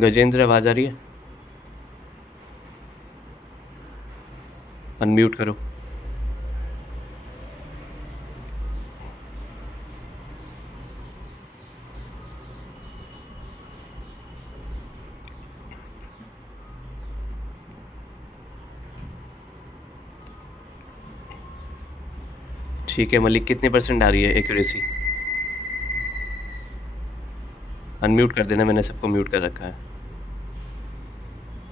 गजेंद्र आवाज़ आ रही है? अनम्यूट करो। ठीक है मलिक, कितने % आ रही है एक्यूरेसी? अनम्यूट कर देना, मैंने सबको म्यूट कर रखा है।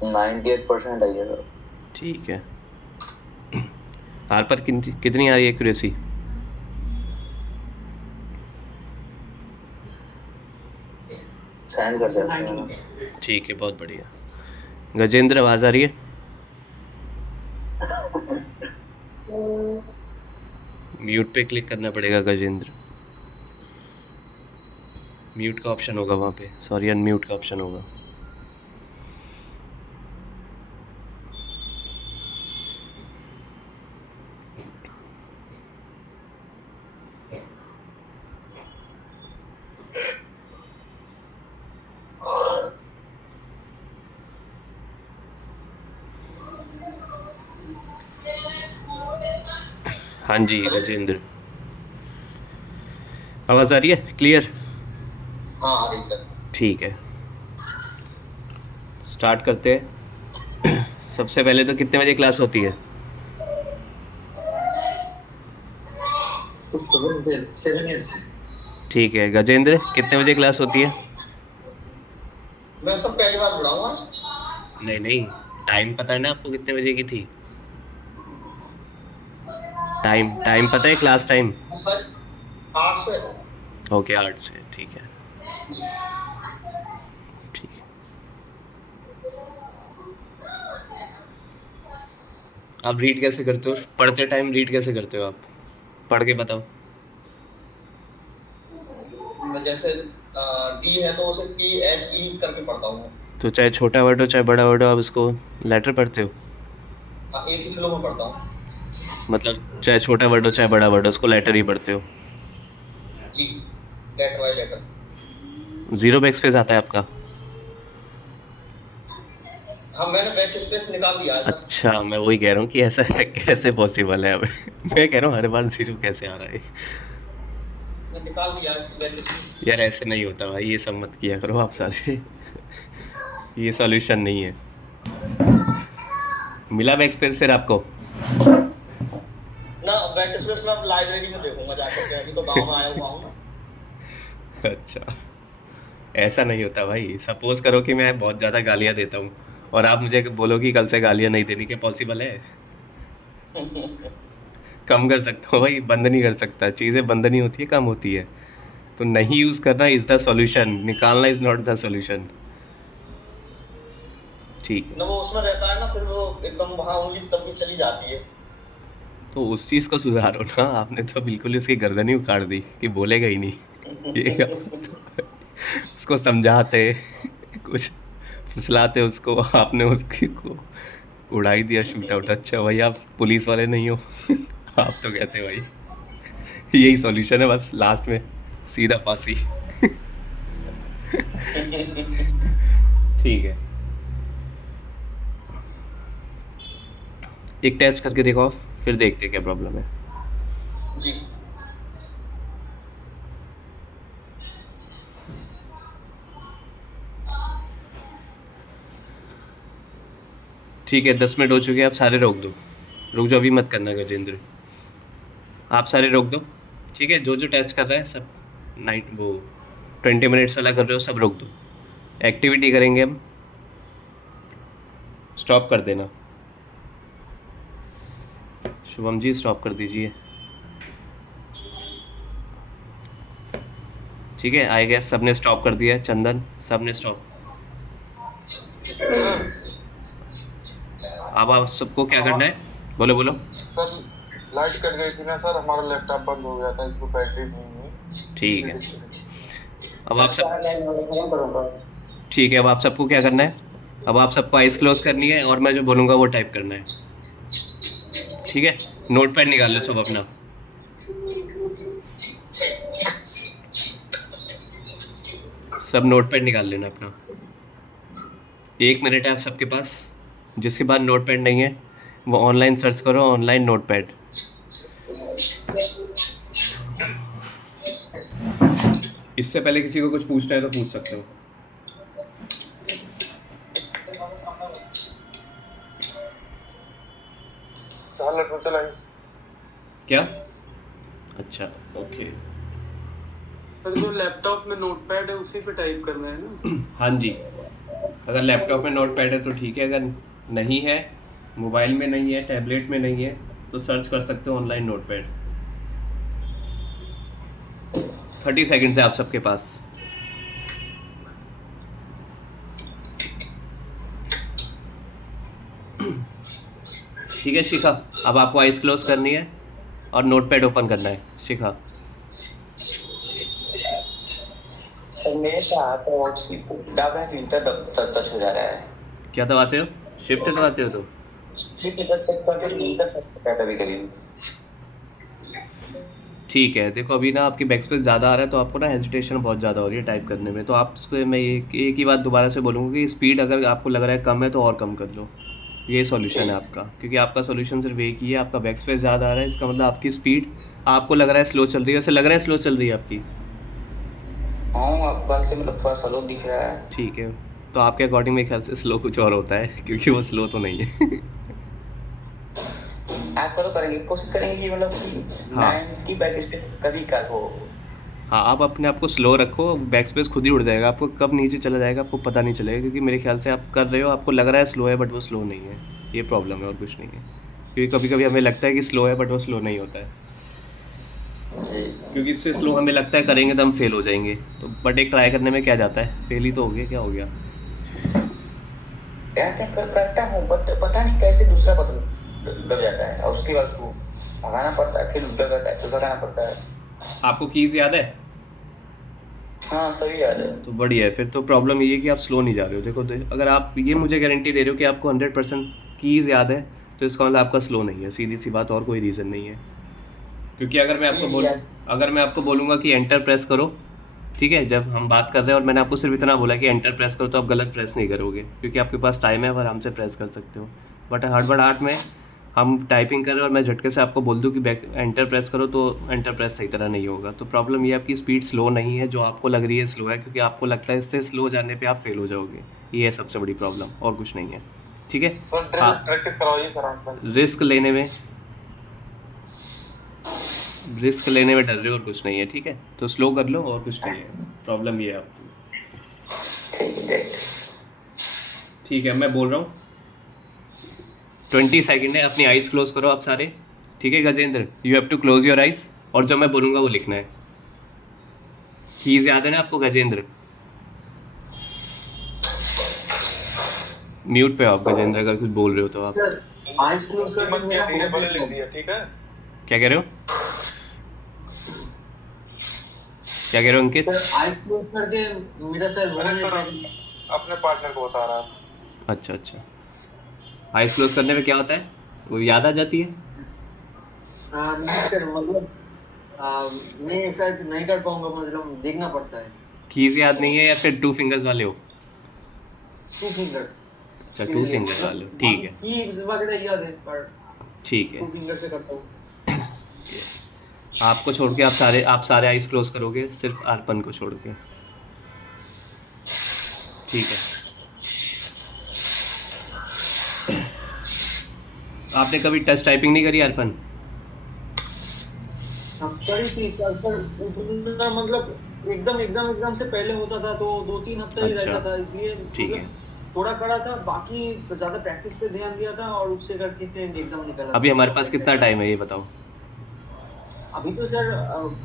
98% आई है सर। ठीक है। आर पर कितनी आ रही है एक्यूरेसी? सेंड कर देते हैं। ठीक है, बहुत बढ़िया। गजेंद्र आवाज़ आ रही है? म्यूट पे क्लिक करना पड़ेगा गजेंद्र। म्यूट का ऑप्शन होगा वहाँ पे, सॉरी अनम्यूट का ऑप्शन होगा। हाँ जी गजेंद्र, आवाज़ आ रही है क्लियर? हाँ आ रही सर। ठीक है, स्टार्ट करते हैं। सबसे पहले तो कितने बजे क्लास होती है? 7 years। ठीक है गजेंद्र, कितने बजे क्लास होती है? मैं सब पहली बार जुड़ा हूँ आज। नहीं नहीं, टाइम पता है ना आपको कितने बजे की थी? टाइम पता है, क्लास टाइम? सर 8 से। ओके 8 से, ठीक है। ठीक है, आप रीड कैसे करते हो? पढ़ते टाइम रीड कैसे करते हो आप? पढ़ के बताओ। जैसे डी है तो उसे THE करके पढ़ता हूँ। तो चाहे छोटा वर्ड हो चाहे बड़ा वर्ड हो, आप उसको लेटर पढ़ते हो? एक ही फ्लो में पढ़ता हूँ। मतलब चाहे छोटा वर्ड हो चाहे बड़ा वर्ड हो, उसको लेटर ही पढ़ते हो? जी, letter by letter. 0 backspace आता है आपका? हाँ मैंने बैक स्पेस निकाल दिया है सर। अच्छा, मैं वही कह रहा हूँ कि ऐसा कैसे पॉसिबल है अब। मैं कह रहा हूँ हर बार 0 कैसे आ रहा है। मैं निकाल दिया है बैक स्पेस। यार ऐसे नहीं होता भाई, ये सब मत किया करो आप सारे। ये सॉल्यूशन नहीं है। मिला बैक स्पेस फिर आपको? ना बैक स्पेस में अब लाइब्रेरी में देखूंगा जाकर के, अभी तो गांव में आया हुआ हूँ ना। अच्छा, ऐसा नहीं होता भाई। सपोज करो कि मैं बहुत ज़्यादा गालियाँ देता हूँ और आप मुझे बोलो कि कल से गालियाँ नहीं देनी, क्या पॉसिबल है? कम कर सकता हूँ भाई, बंद नहीं कर सकता। चीज़ें बंद नहीं होती है, कम होती है। तो नहीं यूज़ करना इज़ द सॉल्यूशन, निकालना इज़ नॉट द सॉल्यूशन। ठीक है, ना वो उसमें रहता है ना, फिर वो एकदम वहाँ उंगली तब भी चली जाती है। तो उस चीज़ को सुधारो ना। आपने तो बिल्कुल ही उसकी गर्दन ही उखाड़ दी कि बोलेगा ही नहीं। ये उसको समझाते, कुछ फुसलाते उसको, आपने उसकी को उड़ाई दिया शूट आउट। अच्छा भाई, आप पुलिस वाले नहीं हो। आप तो कहते भाई यही सॉल्यूशन है, बस लास्ट में सीधा फांसी। ठीक है, एक टेस्ट करके देखो आप, फिर देखते हैं क्या प्रॉब्लम है। जी ठीक है, 10 मिनट हो चुके हैं, आप सारे रोक दो। रुक जाओ, अभी मत करना गजेंद्र, आप सारे रोक दो। ठीक है, जो जो टेस्ट कर रहा है सब, 20 मिनट्स वाला कर रहे हो सब रोक दो। एक्टिविटी करेंगे हम, स्टॉप कर देना। शुभम जी स्टॉप कर दीजिए। ठीक है, आई गेस सबने स्टॉप कर दिया है। चंदन, सबने स्टॉप। अब आप सबको क्या करना है, बोलो बोलो। सर लाइट कट गई थी ना सर, हमारा लैपटॉप बंद हो गया था, इसको बैटरी नहीं है। ठीक है, अब आप सब, ठीक है, अब आप सबको क्या करना है, अब आप सबको आइज क्लोज करनी है और मैं जो बोलूँगा वो टाइप करना है। ठीक है, नोट पैड निकाल लो सब अपना। सब नोट पैड निकाल लेना अपना। 1 मिनट है आप सबके पास, जिसके पास नोट पैड नहीं है वो ऑनलाइन सर्च करो, ऑनलाइन नोट पैड। इससे पहले किसी को कुछ पूछना है तो पूछ सकते हो। झालं टोटल आहे क्या? अच्छा ओके। सर जो लैपटॉप में नोटपैड है उसी पे टाइप करना है ना? हाँ जी, अगर लैपटॉप में नोट पैड है तो ठीक है, अगर नहीं है, मोबाइल में नहीं है, टैबलेट में नहीं है, तो सर्च कर सकते हो ऑनलाइन नोट पैड। 30 सेकंड्स है आप सबके पास। ठीक है शिखा, अब आपको आइज क्लोज करनी है और नोट पैड ओपन करना है। शिखा मेरे साथ दबा है, इंटर टच हो जा रहा है। क्या दबाते हो? शिफ्ट दबाते हो? तो कभी कभी ठीक है, देखो अभी ना आपकी बैक स्पेस ज़्यादा आ रहा है तो आपको ना हेजिटेशन बहुत ज़्यादा हो रही है टाइप करने में, तो आपको मैं एक ही बात दोबारा से बोलूँगा कि स्पीड अगर आपको लग रहा है कम है तो और कम कर लो। ये सॉल्यूशन है आपका, क्योंकि आपका सॉल्यूशन सिर्फ एक ही है, आपका बैक स्पेस ज़्यादा आ रहा है, इसका मतलब आपकी स्पीड आपको लग रहा है स्लो चल रही है। वैसे लग रहा है स्लो चल रही है आपकी? हाँ, अब से मतलब थोड़ा स्लो दिख रहा है। ठीक है, तो आपके अकॉर्डिंग मेरे ख्याल से स्लो कुछ और होता है, क्योंकि वो स्लो तो नहीं है। आज फॉलो करेंगे, कोशिश करेंगे कि मतलब कि हाँ। 90 बैक स्पेस कभी का हो। हाँ, आप अपने आप को स्लो रखो, बैक स्पेस खुद ही उड़ जाएगा, आपको कब नीचे चला जाएगा आपको पता नहीं चलेगा, क्योंकि मेरे ख्याल से आप कर रहे हो, आपको लग रहा है स्लो है बट वो स्लो नहीं है। ये प्रॉब्लम है और कुछ नहीं है, क्योंकि कभी कभी हमें लगता है कि स्लो है बट वो स्लो नहीं होता है, क्योंकि इससे स्लो हमें लगता है करेंगे तो हम फेल हो जाएंगे, तो बट एक ट्राई करने में क्या जाता है, फेल ही तो हो गया, क्या हो गया। यार क्या करता हूँ बट पता नहीं कैसे दूसरा बटन दब जाता है और उसके बाद उसको भगाना पड़ता है, फिर दब जाता है तो भगाना पड़ता है। आपको कीज़ याद है? हाँ सभी याद है। तो बढ़िया है, फिर तो प्रॉब्लम ये है कि आप स्लो नहीं जा रहे हो। देखो अगर आप ये मुझे गारंटी दे रहे हो कि आपको 100% कीज़ याद है, तो इसका मतलब आपका स्लो नहीं है, सीधी सी बात, और कोई रीज़न नहीं है। क्योंकि अगर मैं आपको बोलूँगा कि एंटर प्रेस करो, ठीक है, जब हम बात कर रहे हैं और मैंने आपको सिर्फ इतना बोला कि एंटर प्रेस करो, तो आप गलत प्रेस नहीं करोगे, क्योंकि आपके पास टाइम है, आराम से प्रेस कर सकते हो। बट हड़बड़ाहट में हम टाइपिंग कर रहे हैं और मैं झटके से आपको बोल दूं कि बैक एंटर प्रेस करो, तो एंटर प्रेस सही तरह नहीं होगा। तो प्रॉब्लम ये आपकी स्पीड स्लो नहीं है, जो आपको लग रही है स्लो है, क्योंकि आपको लगता है इससे स्लो जाने पे आप फेल हो जाओगे। ये है सबसे बड़ी प्रॉब्लम, और कुछ नहीं है। ठीक है, सर हाँ। प्रैक्टिस करवाइए सर आप। रिस्क लेने में डर रहे हो और कुछ नहीं है, ठीक है, तो स्लो कर लो और कुछ नहीं है, प्रॉब्लम ये है आपकी। ठीक है, मैं बोल रहा हूँ 20 सेकंड है, अपनी आइज़ क्लोज करो आप सारे, ठीक है Gajendra, you have to close your eyes, और जो मैं बोलूँगा वो लिखना है। कीज़ याद है ना आपको गजेंद्र? म्यूट पे हो आप गजेंद्र, अगर कुछ बोल रहे हो तो आप। सर आइज क्लोज करके मेरा धीरे बहुत लिख दिया, ठीक है। क्या कह रहे हो? क्या कह रहे हो अंकित? सर आइज क्लोज करके मेरा सर वो अरे सर है। अपने पार्टनर को बता रहा था। अच्छा अच्छा, आइज़ क्लोज करने में क्या होता है, वो याद आ जाती है? नहीं सर, मतलब मैं शायद नहीं कर पाऊंगा, मतलब देखना पड़ता है। कीज़ याद नहीं है या फिर 2 फिंगर्स वाले हो? 2 फिंगर। अच्छा 2 फिंगर्स वाले हो, ठीक है कीज वगैरह याद है पर ठीक है। 2 फिंगर से करता हूँ। आपको छोड़ के आप सारे आइज़ क्लोज करोगे, सिर्फ अर्पण को छोड़ के, ठीक है। आपने कभी टच टाइपिंग नहीं करी अर्पण? करी थी पर उतना मतलब एकदम एग्जाम से पहले होता था, तो 2-3 हफ्ते ही अच्छा, रहता था, इसलिए ठीक है। मतलब थोड़ा करा था, बाकी ज्यादा प्रैक्टिस पे ध्यान दिया था और उससे करके फिर एग्जाम निकला। अभी हमारे पास कितना टाइम है ये बताओ? अभी तो सर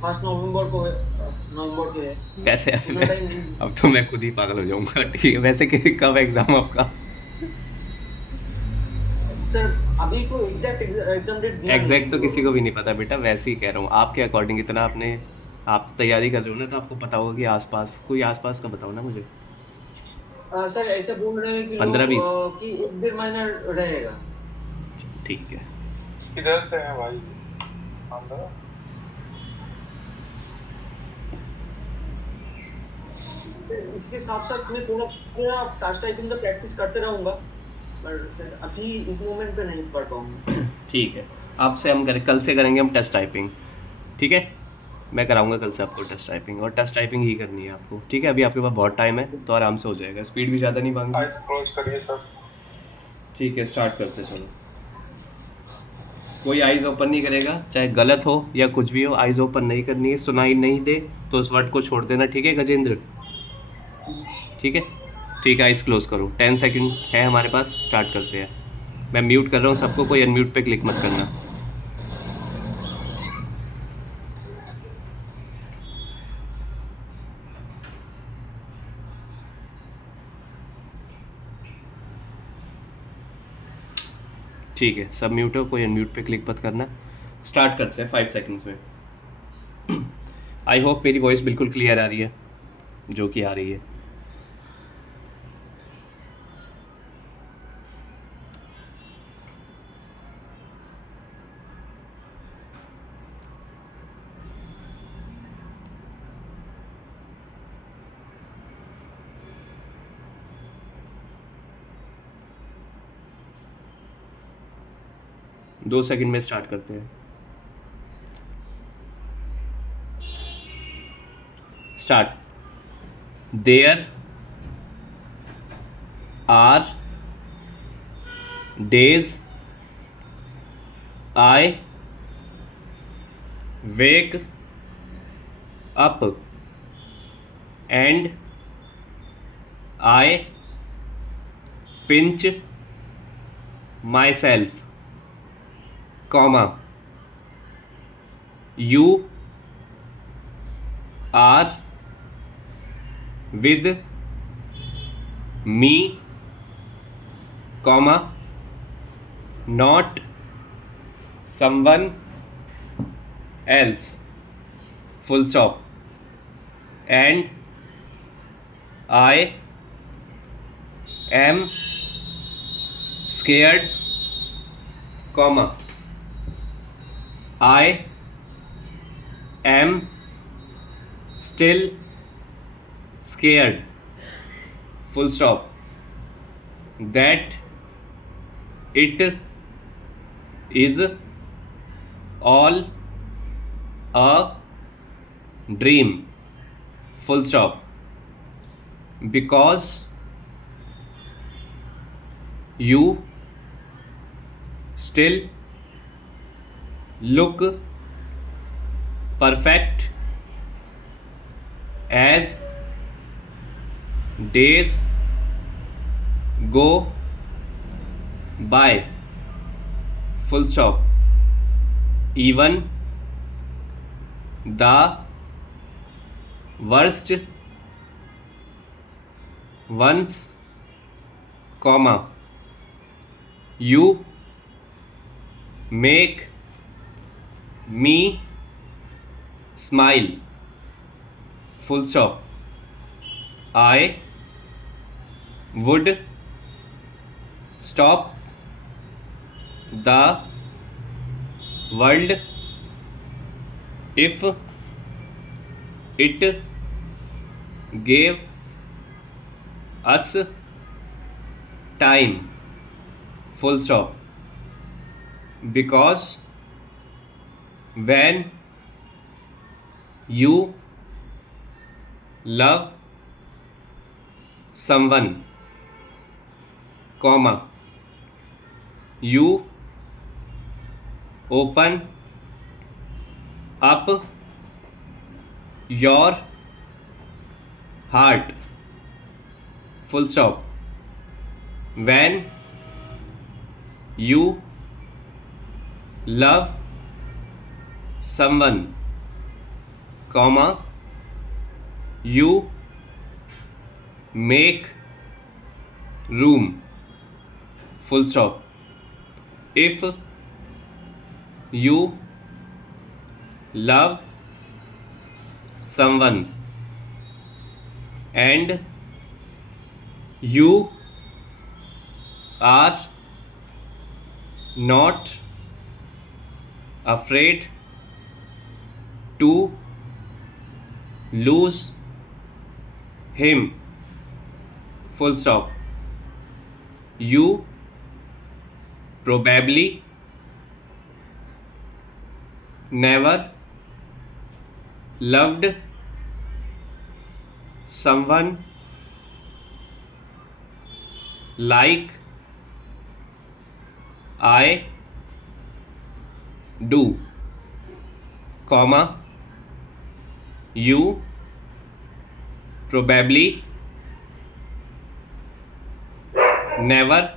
1 नवंबर को है, नवंबर के है। वैसे उतना टाइम नहीं। अब तो मैं खुद ही पागल हो जाऊंगा, ठीक है। वैसे कब एग्ज़ाम आपका? सर अभी तो एग्जैक्ट डेट एग्जैक्ट तो किसी को भी नहीं पता बेटा, वैसे ही कह रहा हूँ आपके अकॉर्डिंग। इतना आप तो तैयारी कर रहे हो ना, तो आपको पता होगा कि कोई आसपास का बताओ ना मुझे। सर ऐसे बोल रहे हैं कि 15-20 कि 1-1.5 महीना रहेगा। ठीक है। किधर से है भाई? इसके साथ साथ मैं थोड़ा थोड़ा टास्क टाइपिंग का प्रैक्टिस करते रहूंगा, पर सर अभी इस मोमेंट पे नहीं कर पाऊंगा। ठीक है, आपसे हम कल से करेंगे हम टेस्ट टाइपिंग, ठीक है। मैं कराऊंगा कल से आपको टेस्ट टाइपिंग, और टेस्ट टाइपिंग ही करनी है आपको, ठीक है। अभी आपके पास बहुत टाइम है तो आराम से हो जाएगा, स्पीड भी ज़्यादा नहीं मांगी। आइस क्लोज करिए सर। ठीक है, स्टार्ट करते चलो। कोई आइज़ ओपन नहीं करेगा, चाहे गलत हो या कुछ भी हो, आइज़ ओपन नहीं करनी है। सुनाई नहीं दे तो उस वर्ड को छोड़ देना, ठीक है गजेंद्र? ठीक है, ठीक है, आइज़ क्लोज करो। 10 सेकंड है हमारे पास, स्टार्ट करते हैं। मैं म्यूट कर रहा हूँ सबको, कोई अनम्यूट पे क्लिक मत करना। ठीक है, सब म्यूट हो, कोई अनम्यूट पे क्लिक मत करना। स्टार्ट करते हैं 5 सेकंड्स में। आई होप मेरी वॉइस बिल्कुल क्लियर आ रही है, जो कि आ रही है। दो सेकंड में स्टार्ट करते हैं। Start. There are days I wake up and I pinch myself, comma, you are with me, comma, not someone else, full stop, and I am scared, comma, I am still scared, full stop, that it is all a dream, full stop, because you still look perfect as days go by, full stop, even the worst ones, comma, you make me smile, full stop, I would stop the world if it gave us time, full stop, because when you love someone, comma, you open up your heart, full stop, when you love someone, comma, you make room, full stop, if you love someone and you are not afraid to lose him, full stop. You probably never loved someone like I do, comma, you probably never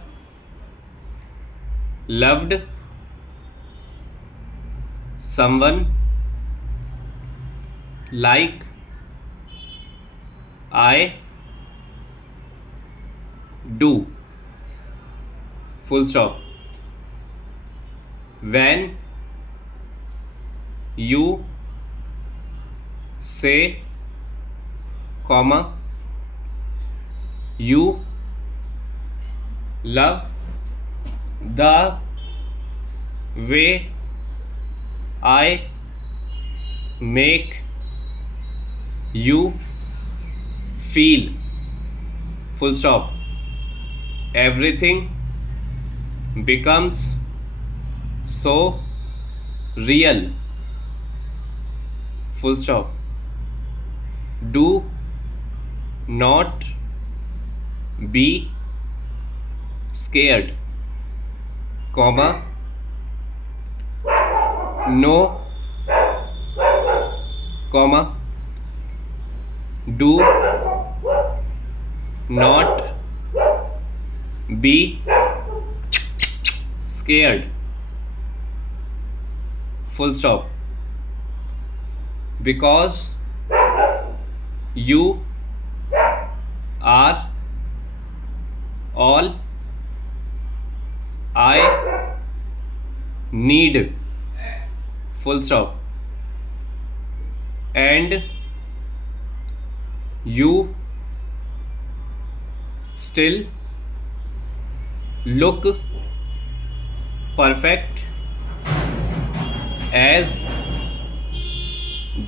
loved someone like I do, full stop. When you say, comma, you love the way I make you feel, full stop, everything becomes so real, full stop. Do not be scared, comma, no, comma, do not be scared, full stop, because you are all I need, full stop, and you still look perfect as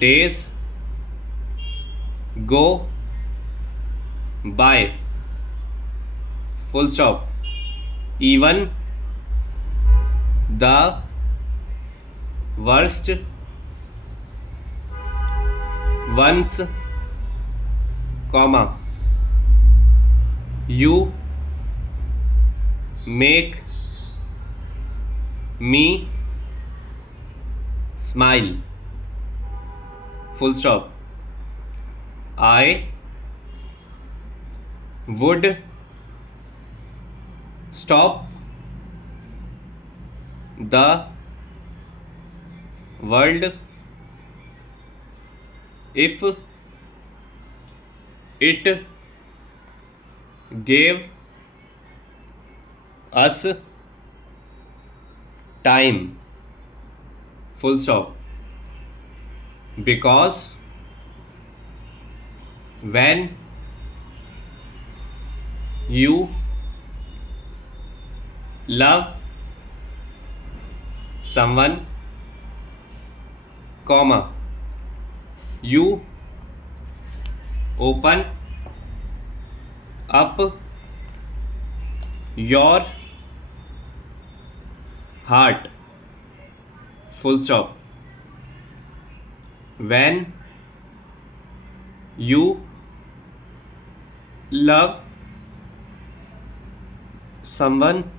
days go by, full stop. Even the worst ones, comma, you make me smile, full stop. I would stop the world if it gave us time, full stop, because when you love someone, comma, you open up your heart, full stop. When you love someone,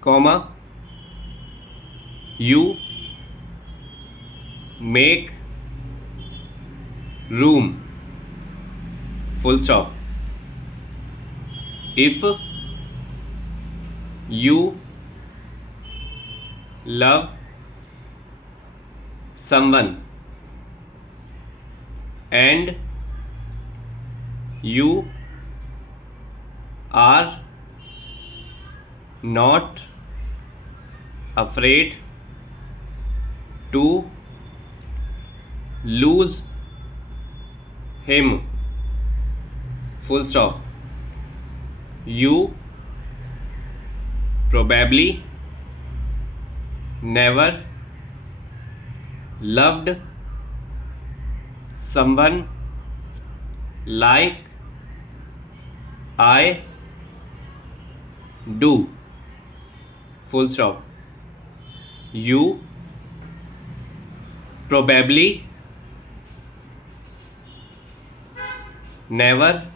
comma, you make room, full stop. If you love someone and you are not afraid to lose him, full stop, you probably never loved someone like I do, full stop. You probably never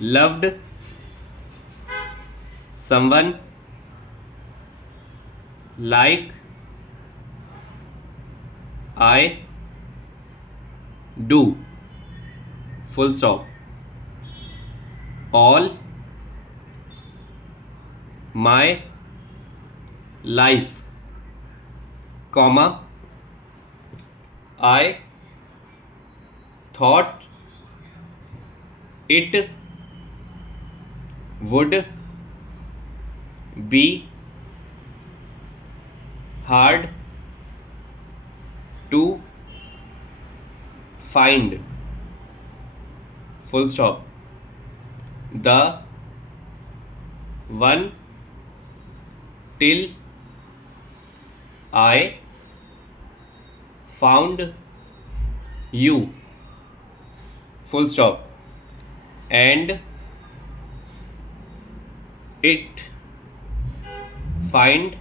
loved someone like I do, full stop. All my life, comma, I thought it would be hard to find, full stop. The one till I found you, full stop. And it find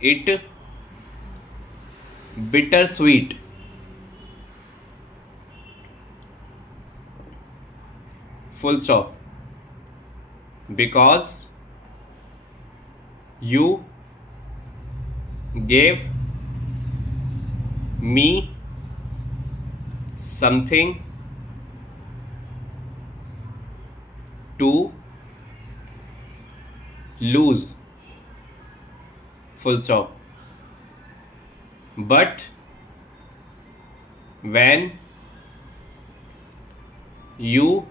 it bittersweet, full stop, because you gave me something to lose, full stop. But when you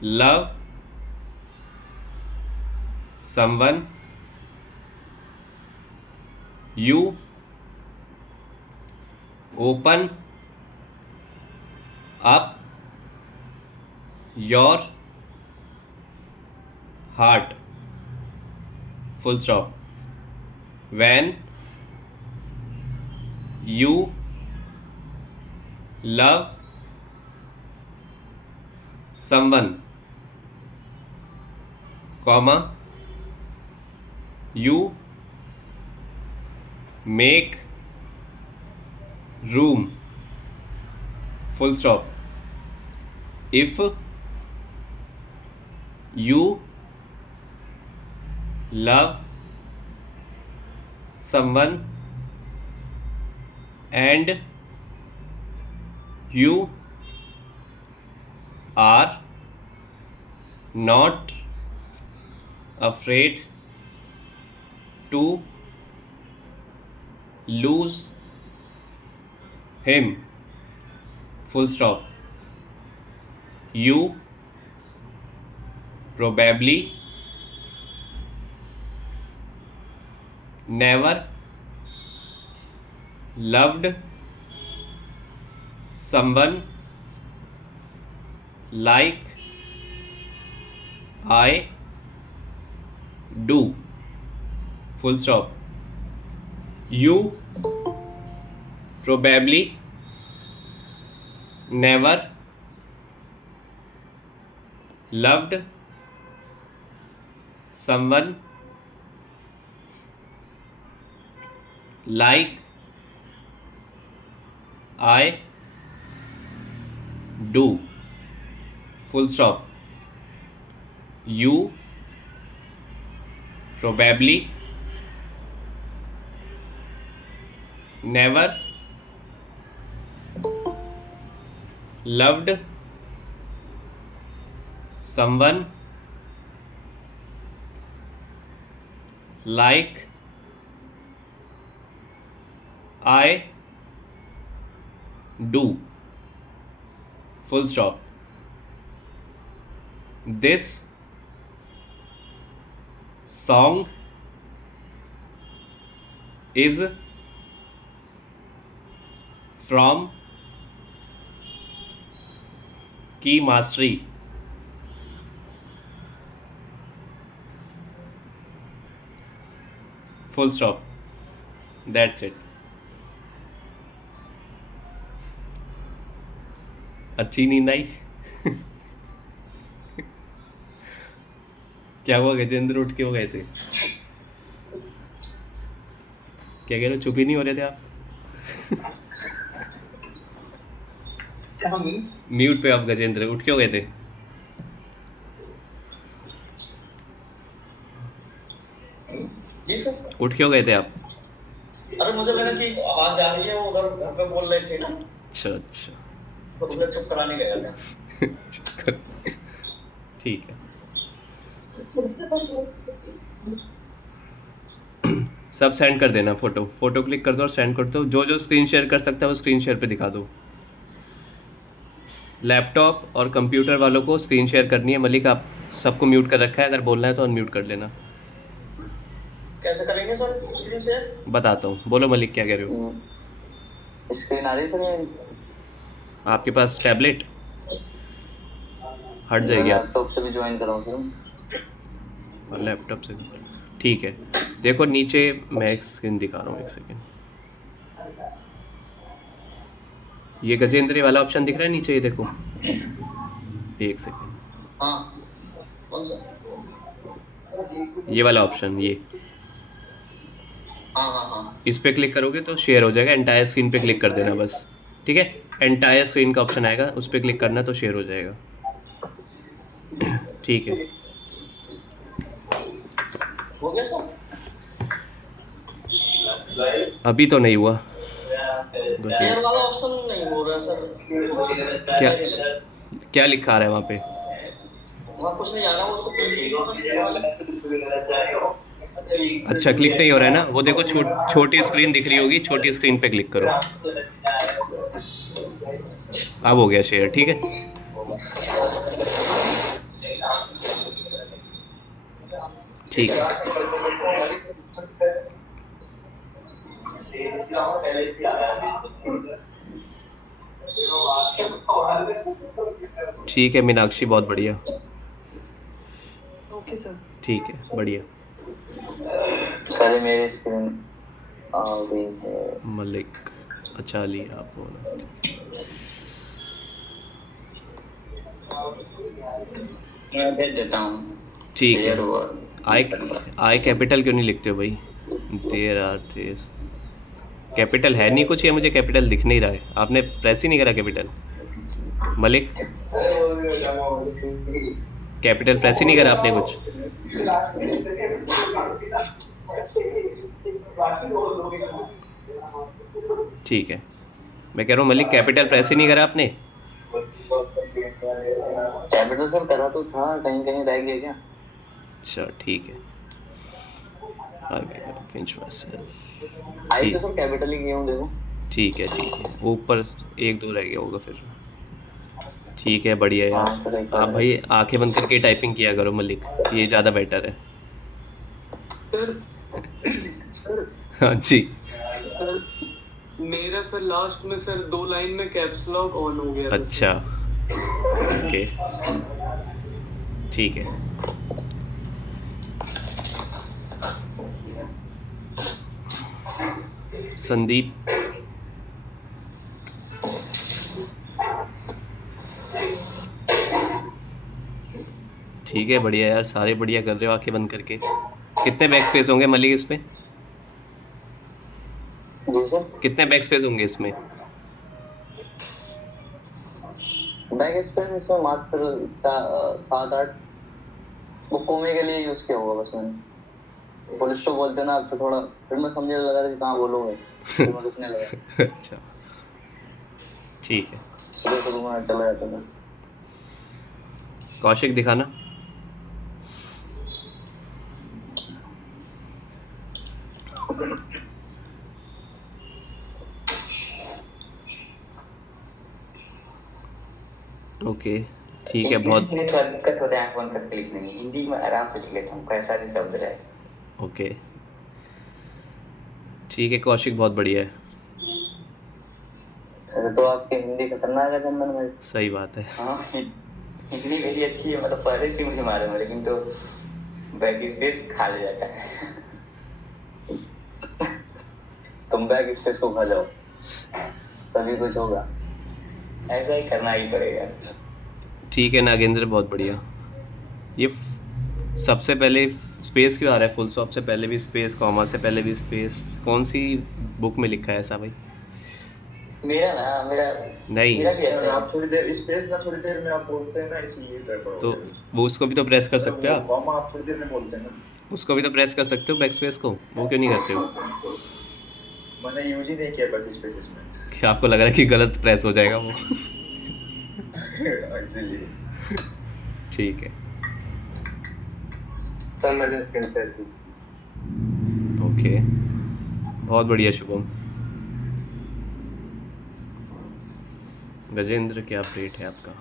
love someone, you open up your heart, full stop. When you love someone, comma, you make room, full stop. If you love someone and you are not afraid to lose him, full stop, you probably never loved someone like I do, full stop. You probably never loved someone like I do, full stop. You probably never loved someone like I do, full stop. This song is from Key Mastery, full stop. That's it. अच्छी नींद आई? क्या हुआ गजेंद्र, उठ क्यों गए थे? क्या कह रहे हो, चुप ही नहीं हो रहे थे आप? म्यूट पे आप गजेंद्र, उठ क्यों गए थे? जी सर। उठ क्यों गए थे आप? अरे मुझे लगा कि आवाज आ रही है, वो उधर घर पे बोल रहे थे ना, अच्छा अच्छा। तो उन्हें चुप कराने गया था। ठीक है। सब सेंड कर देना, फोटो क्लिक कर दो और सेंड कर दो। जो जो स्क्रीन शेयर कर सकता है वो स्क्रीन शेयर पे दिखा दो। लैपटॉप और कंप्यूटर वालों को स्क्रीन शेयर करनी है। मलिक आप सबको म्यूट कर रखा है, अगर बोलना है तो अनम्यूट कर लेना। कैसे करेंगे सर स्क्रीन शेयर? बताता हूँ, बोलो मलिक क्या कह रहे हो? स्क्रीन आ रही है सर मेरी? आपके पास टैबलेट हट जाएगी आप लैपटॉप से भी ज्वाइन कराऊँ सर? और लैपटॉप से भी। ठीक है, देखो नीचे मैं एक स्क्रीन दिखा रहा हूँ, एक सेकेंड। ये गजेंद्र वाला ऑप्शन दिख रहा है नीचे, ये देखो, एक सेकेंड। हाँ कौन सा? ये वाला ऑप्शन, ये हाँ हाँ हाँ। इस पे क्लिक करोगे तो शेयर हो जाएगा। एंटायर स्क्रीन पे क्लिक कर देना बस, ठीक है। एंटायर स्क्रीन का ऑप्शन आएगा, उस पर क्लिक करना तो शेयर हो जाएगा। ठीक है, हो गया सर? अभी तो नहीं हुआ। शेयर वाला ऑप्शन नहीं हो रहा सर। क्या क्या लिखा आ रहा है वहाँ पे? वहाँ कुछ नहीं आ रहा, वो तो प्रिंटिंग वाला। अच्छा, क्लिक नहीं हो रहा है ना, वो देखो छोटी स्क्रीन दिख रही होगी, छोटी स्क्रीन पे क्लिक करो। अब हो गया शेयर, ठीक है। ठीक है, ठीक है मीनाक्षी, बहुत बढ़िया। Okay sir. ठीक है, बढ़िया। सर मेरी स्क्रीन आ गई है। मलिक, अच्छा अली आप बोलो। मैं भेज देता हूँ। ठीक है। शेयर हुआ। आई कैपिटल क्यों नहीं लिखते हो भाई? देयर आर दिस कैपिटल है नहीं कुछ, या मुझे कैपिटल दिख नहीं रहा है? आपने प्रेस ही नहीं करा कैपिटल। मलिक, कैपिटल प्रेस ही नहीं करा आपने कुछ? ठीक है, मैं कह रहा हूँ मलिक कैपिटल प्रेस ही नहीं करा आपने? कैपिटल सर करा तो था, कहीं कहीं रह गया क्या? अच्छा ठीक है, आगे पिंच myself। आई तो सर कैपिटल ही किया हूँ, देखो। ठीक है, ऊपर एक दो रह गया होगा फिर। ठीक है, बढ़िया यार। हाँ, सर, एक आप और भाई आंखें बंद करके टाइपिंग किया करो मलिक, ये ज़्यादा बेटर है। सर सर हाँ जी। सर मेरा सर लास्ट में सर 2 लाइन में कैप्स लॉक ऑन हो गया था। अच्छा, ओके, ठीक है। संदीप, ठीक है, बढ़िया यार, सारे बढ़िया कर रहे हो आंखें बंद करके। कितने बैक स्पेस होंगे मलिक इसमें? जी सर। कितने बैक स्पेस होंगे इसमें? बैक स्पेस इसमें मात्र 7-8। वो कोमे के लिए यूज किया होगा बस मैंने। पुलिस तो बोलते ना, अब तो थोड़ा फिर मैं समझने लगा कि कहाँ बोलोगे, फिर मैं रुकने लगा। अच्छा, ठीक है। शुरू में चला जाता था। कौशिक दिखाना। ओके, ठीक है, बहुत इंग्लिश में थोड़ा दिक्कत होता है आंख बंद करके लिखने में। हिंदी में आराम से लिख लेता हूँ, कैसा भी शब्द रहे। ओके, ठीक है कौशिक, बहुत बढ़िया है। अरे तो आपकी हिंदी खतरनाक है चंदन भाई। सही बात है। हाँ, हिंदी मेरी अच्छी है, मतलब पहले से मुझे मालूम है, लेकिन तो बैक स्पेस खा ले जाता है। तुम बैक स्पेस को खा जाओ, तभी कुछ होगा। ऐसा ही करना ही पड़ेगा। ठीक है नागेंद्र, बहुत बढ़िया। ये सबसे पहले स्पेस क्यों आ रहा है? फुल स्टॉप से पहले भी स्पेस, कॉमा से पहले भी स्पेस, कौन सी बुक में लिखा है ऐसा भाई? मेरा नहीं भी ऐसा है। आप थोड़ी देर स्पेस ना, थोड़ी देर में आप बोलते हैं ना, इसलिए गड़बड़ तो हो गया। वो उसको भी तो प्रेस कर सकते हो आप, कॉमा आप थोड़ी देर में बोलते हैं ना। उसको भी तो प्रेस कर सकते हो बैक स्पेस को, वो क्यों नहीं करते हो? मैंने यूज ही नहीं किया बैक स्पेस में क्या आपको लग रहा है कि गलत प्रेस हो जाएगा वो? इसीलिए। ठीक है, सर मैंने स्क्रीन शेयर की। ओके, बहुत बढ़िया शुभम। गजेंद्र क्या अपडेट है आपका?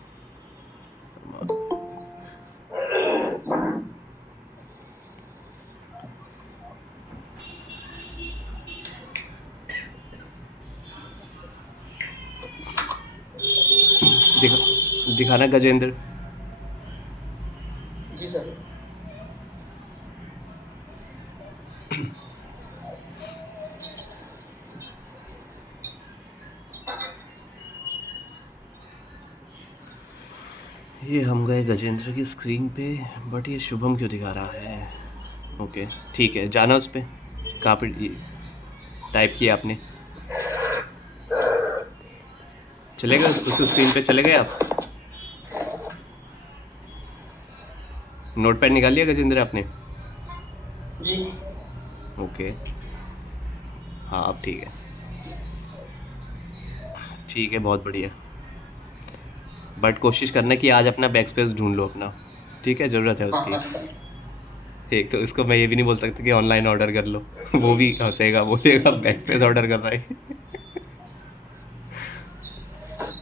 दिखाना गजेंद्र। जी सर। ये हम गए गजेंद्र की स्क्रीन पे, बट ये शुभम क्यों दिखा रहा है? ओके ठीक है, जाना उस पर। कहाँ पे टाइप किया आपने? चले गए उस स्क्रीन पे, चले गए आप? नोटपैड निकाल लिया गजेंद्र आपने? जी। ओके, हाँ अब ठीक है, ठीक है, बहुत बढ़िया। बट कोशिश करना कि आज अपना बैक स्पेस ढूंढ लो अपना, ठीक है? ज़रूरत है उसकी। एक तो इसको मैं ये भी नहीं बोल सकता कि ऑनलाइन ऑर्डर कर लो, वो भी हंसेगा, बोलेगा बैक स्पेस ऑर्डर कर रहा है।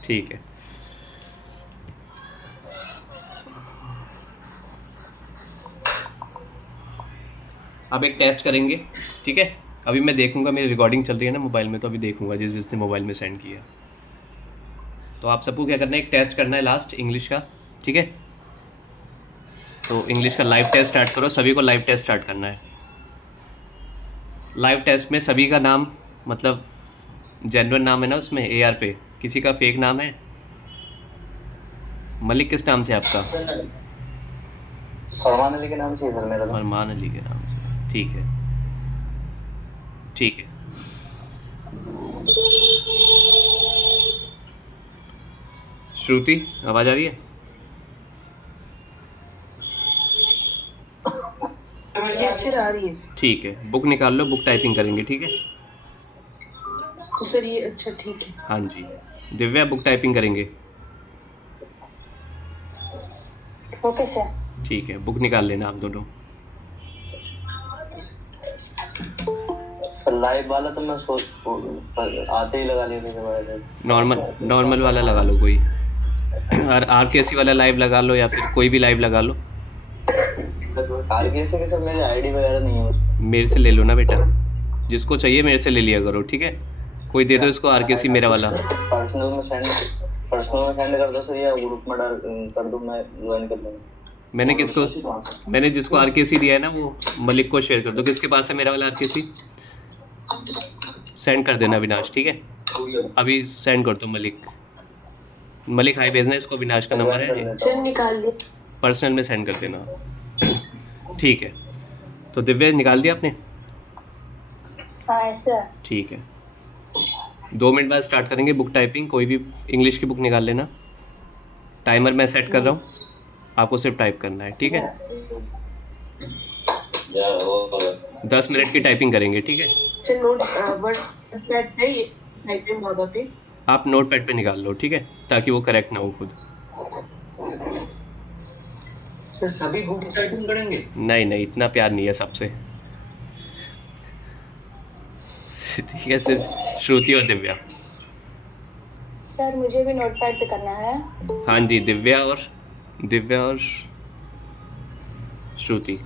ठीक है, अब एक टेस्ट करेंगे, ठीक है? अभी मैं देखूंगा, मेरी रिकॉर्डिंग चल रही है ना मोबाइल में, तो अभी देखूंगा जिसने मोबाइल में सेंड किया। तो आप सबको क्या करना है, एक टेस्ट करना है लास्ट इंग्लिश का, ठीक है? तो इंग्लिश का लाइव टेस्ट स्टार्ट करो, सभी को लाइव टेस्ट स्टार्ट करना है। लाइव टेस्ट में सभी का नाम, मतलब जेन्युइन नाम है ना उसमें AR पे, किसी का फेक नाम है? मलिक किस नाम से आपका? फरमान अली के नाम से सर मेरा। फरमान अली के नाम से, ठीक है, ठीक है। श्रुति आवाज़ आ रही है? यस सर, आ रही है। ठीक है, बुक निकाल लो, बुक टाइपिंग करेंगे, ठीक है? तो सर ये अच्छा ठीक है। हाँ जी, दिव्या बुक टाइपिंग करेंगे, ओके सर। ठीक है, बुक निकाल लेना आप दोनों। लाइव वाला तो मैं आते ही लगा लिया। नॉर्मल वाला लगा लो कोई, और RKC वाला लाइव लगा लो, या फिर कोई भी लाइव लगा लो। RKC के सर मेरी आईडी वगैरह नहीं है उसमें। मेरे से ले लो ना बेटा, जिसको चाहिए मेरे से ले लिया करो, ठीक है? कोई दे दो इसको RKC मेरा वाला। पर्सनल में सेंड कर दो सर, या ग्रुप में डाल कर दो, मैं ज्वाइन कर लूँगा। मैंने जिसको RKC दिया है ना, वो मलिक को शेयर कर दो। किसके पास है मेरा वाला RKC? सेंड कर देना विनाश, ठीक है? अभी सेंड कर दो मलिक हाई भेजना, इसको विनाश का नंबर है, सर निकाल लिया। पर्सनल में सेंड कर देना, ठीक है? तो दिव्या निकाल दिया आपने? हाँ सर। ठीक है, 2 मिनट बाद स्टार्ट करेंगे बुक टाइपिंग। कोई भी इंग्लिश की बुक निकाल लेना। टाइमर मैं सेट कर रहा हूँ, आपको सिर्फ टाइप करना है, ठीक है? 10 मिनट की टाइपिंग करेंगे, ठीक है? सर नोट वर्ड पैड पे ये टाइपिंग बाबा पे आप नोट पैड पे निकाल लो, ठीक है? ताकि वो करेक्ट ना हो खुद। सर सभी बुक टाइपिंग करेंगे? नहीं, इतना प्यार नहीं है सबसे। ठीक है, सिर्फ श्रुति और दिव्या। सर मुझे भी नोटपैड पे करना है। हाँ जी, दिव्या और श्रुति।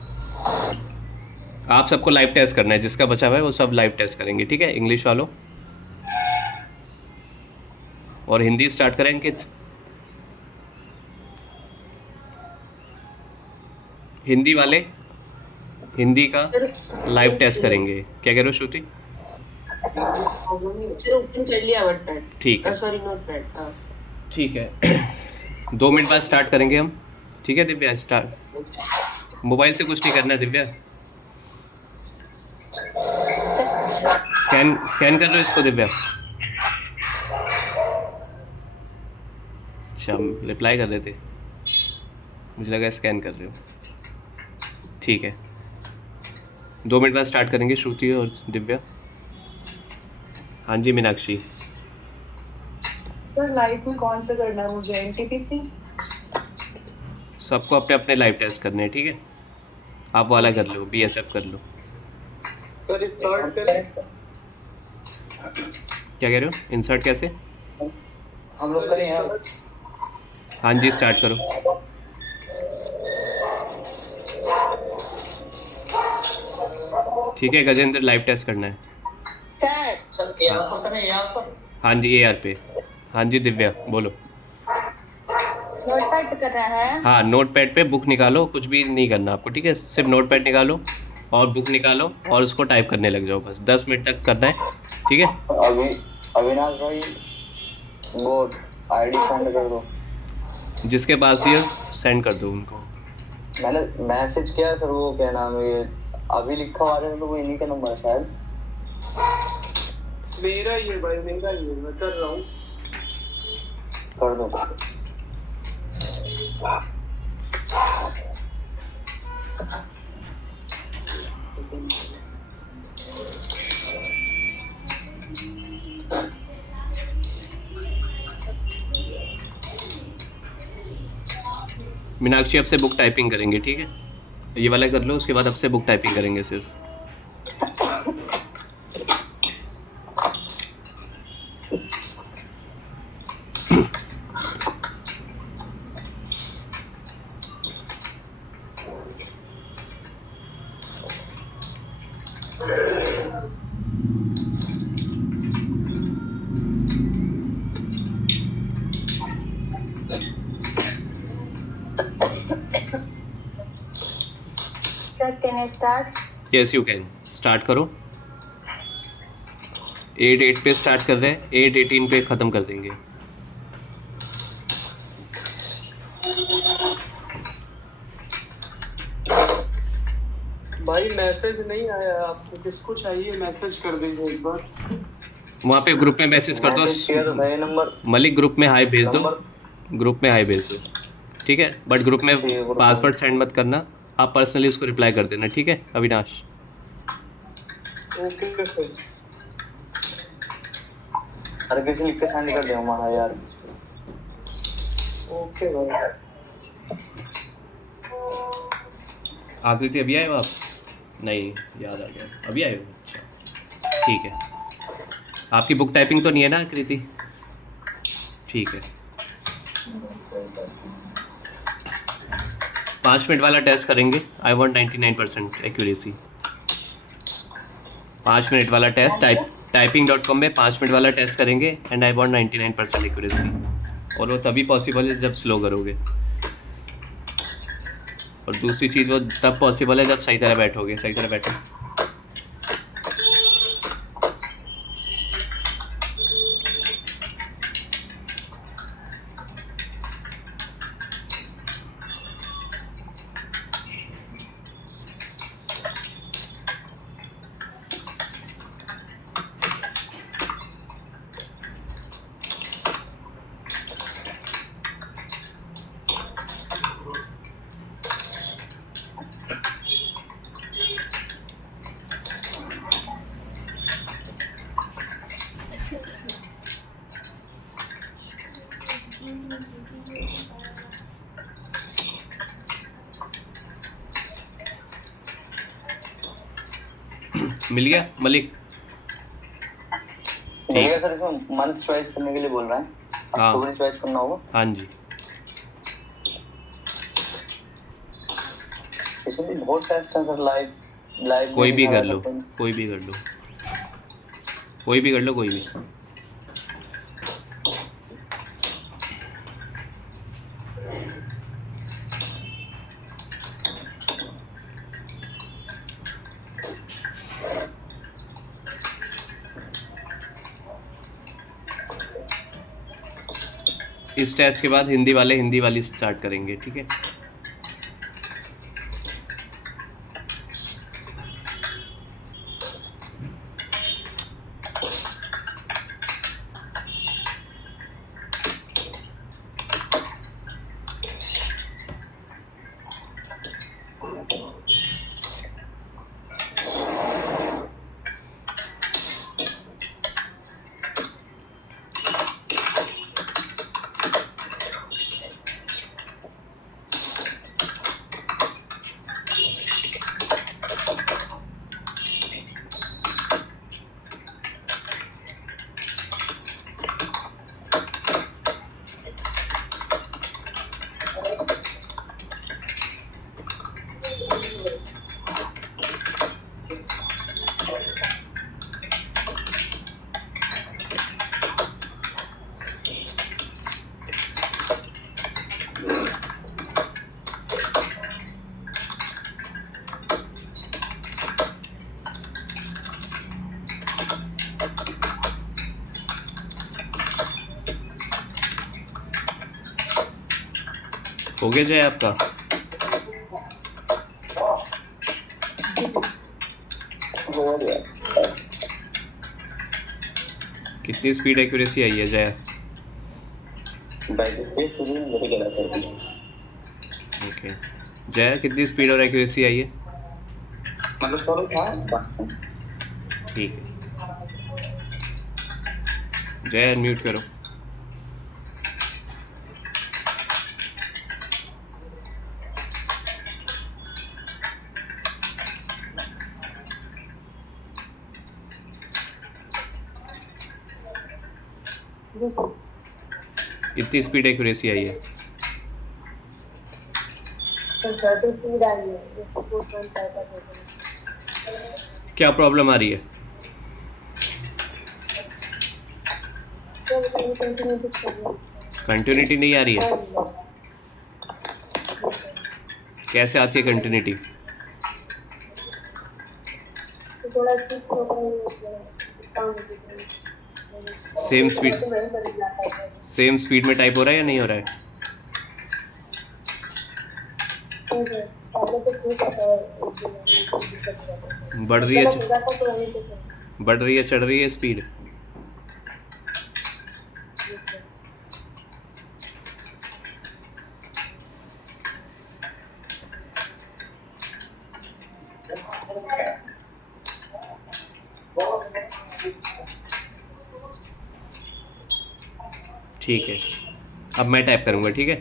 आप सबको लाइव टेस्ट करना है, जिसका बचा हुआ है वो सब लाइव टेस्ट करेंगे, ठीक है? इंग्लिश वालों। और हिंदी स्टार्ट करें अंकित? हिंदी वाले हिंदी का लाइव टेस्ट करेंगे। क्या कह रहे हो श्रुति? सर ओपन कर लिया वर्ड पैड, ठीक है, सॉरी नोट पैड। ठीक है 2 मिनट बाद स्टार्ट करेंगे हम। ठीक है दिव्या, स्टार्ट। मोबाइल से कुछ नहीं करना है दिव्या। स्कैन कर रहे हो इसको दिव्या? अच्छा, रिप्लाई कर रहे थे, मुझे लगा स्कैन कर रहे हो। ठीक है 2 मिनट बाद स्टार्ट करेंगे श्रुति और दिव्या। हाँ जी मीनाक्षी। सर लाइफ में कौन सा करना है मुझे, एनटीपीसी? सबको अपने अपने लाइव टेस्ट करने हैं, ठीक है? आप वाला कर लो, बीएसएफ कर लो। सर स्टार्ट करें? क्या कह रहे हो? इंसर्ट कैसे? हम लोग करें यार। हाँ जी स्टार्ट करो। ठीक है गजेंद्र, लाइव टेस्ट करना है। सर सर एआर पर करें, एआर पर। हाँ जी एआर पे। हाँ जी दिव्या बोलो। नोटपैड पे कर रहा है। हाँ नोटपैड पे बुक निकालो, कुछ भी नहीं करना आपको, ठीक है? सिर्फ नोटपैड निकालो और बुक निकालो और उसको टाइप करने लग जाओ, बस 10 मिनट तक करना है, ठीक है? अविनाश भाई वो आईडी सेंड कर दो। जिसके पास ये सेंड कर दो उनको। मैंने मैसेज किया सर, वो क्या नाम है ये अभी लिखा हुआ है, तो वो इन्हीं का नंबर है शायद। मेरा ही है भाई, मेरा ही है, मैं कर रहा हूँ। कर दो। मीनाक्षी अब से बुक टाइपिंग करेंगे, ठीक है? ये वाला कर लो, उसके बाद अब से बुक टाइपिंग करेंगे सिर्फ। Sir can I start? Yes you can, start करो। 8 पे स्टार्ट कर रहे हैं, 8:18 पे ख़त्म कर देंगे। भाई मैसेज नहीं आया आपको, किसको चाहिए मैसेज कर दीजिए एक बार। वहाँ पे ग्रुप में मैसेज कर मैसेज किया तो दो, था ये नंबर। मलिक ग्रुप में हाई भेज दो, नंबर ग्रुप में हाई भेज दो, ठीक है? बट ग्रुप में ठीक है, ग्रुप में। पासवर्ड सेंड मत करना, आप पर्सनली उसको रिप्लाई कर देना, ठीक है अविनाश? Okay sir. हर किसी लिख के सेंड कर दे हमारा यार। ओके भाई। आकृति अभी आए हो आप? नहीं, याद आ गया, अभी आए हो? अच्छा ठीक है। आपकी बुक टाइपिंग तो नहीं है ना आकृति? ठीक है। 5 मिनट वाला टेस्ट करेंगे। I want 99% accuracy. 5 मिनट वाला टेस्ट typing.com में 5 मिनट वाला टेस्ट करेंगे एंड आई वांट 99% एक्यूरेसी। और वो तभी पॉसिबल है जब स्लो करोगे, और दूसरी चीज़ वो तब पॉसिबल है जब सही तरह बैठोगे। सही तरह बैठो। मिल गया मलिक? ठीक है सर, इसमें मंथ चॉइस करने के लिए बोल रहा है। हाँ। अक्टूबर चॉइस करना होगा। हाँ जी। इसमें बहुत टेस्ट है सर, लाइव कोई भी कर लो, कोई भी कर लो, कोई भी कर लो, कोई भी। इस टेस्ट के बाद हिंदी वाली स्टार्ट करेंगे, ठीक है? हो गया जय आपका? हो गया। कितनी स्पीड एक्यूरेसी आई है जय? बैटरी पे शुरू मेरे गला कर दी। ओके जय, कितनी स्पीड और एक्यूरेसी आई है? मतलब थोड़ा था। ठीक है जय, अनम्यूट करो। कितनी स्पीड एक्यूरेसी आई है? स्पीड आ रही है 4.5 क्या प्रॉब्लम आ रही है? कंटिन्यूटी नहीं आ रही है? कैसे आती है कंटिन्यूटी? थोड़ा सेम स्पीड में टाइप हो रहा है या नहीं हो रहा है? बढ़ रही है चढ़ रही है स्पीड? ठीक है, अब मैं टाइप करूँगा, ठीक है?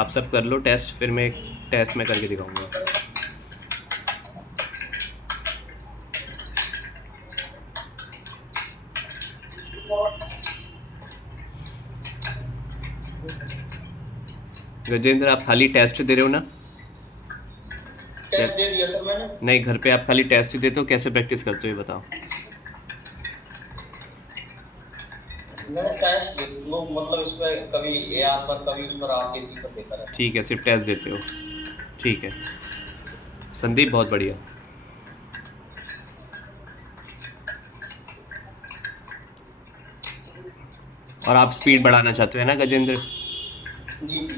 आप सब कर लो टेस्ट, फिर मैं एक टेस्ट में करके दिखाऊंगा। गजेंद्र, आप खाली टेस्ट दे रहे हो ना? टेस्ट दे दिया सर मैंने। नहीं, घर पे आप खाली टेस्ट ही देते हो, कैसे प्रैक्टिस करते हो ये बताओ? मैंने टेस्ट वो मतलब इसमें कभी एआर पर कभी उस पर आरटीसी पर देता रहता। ठीक है, सिर्फ टेस्ट देते हो, ठीक है। संदीप बहुत बढ़िया। और आप स्पीड बढ़ाना चाहते हो है ना गजेंद्र? जी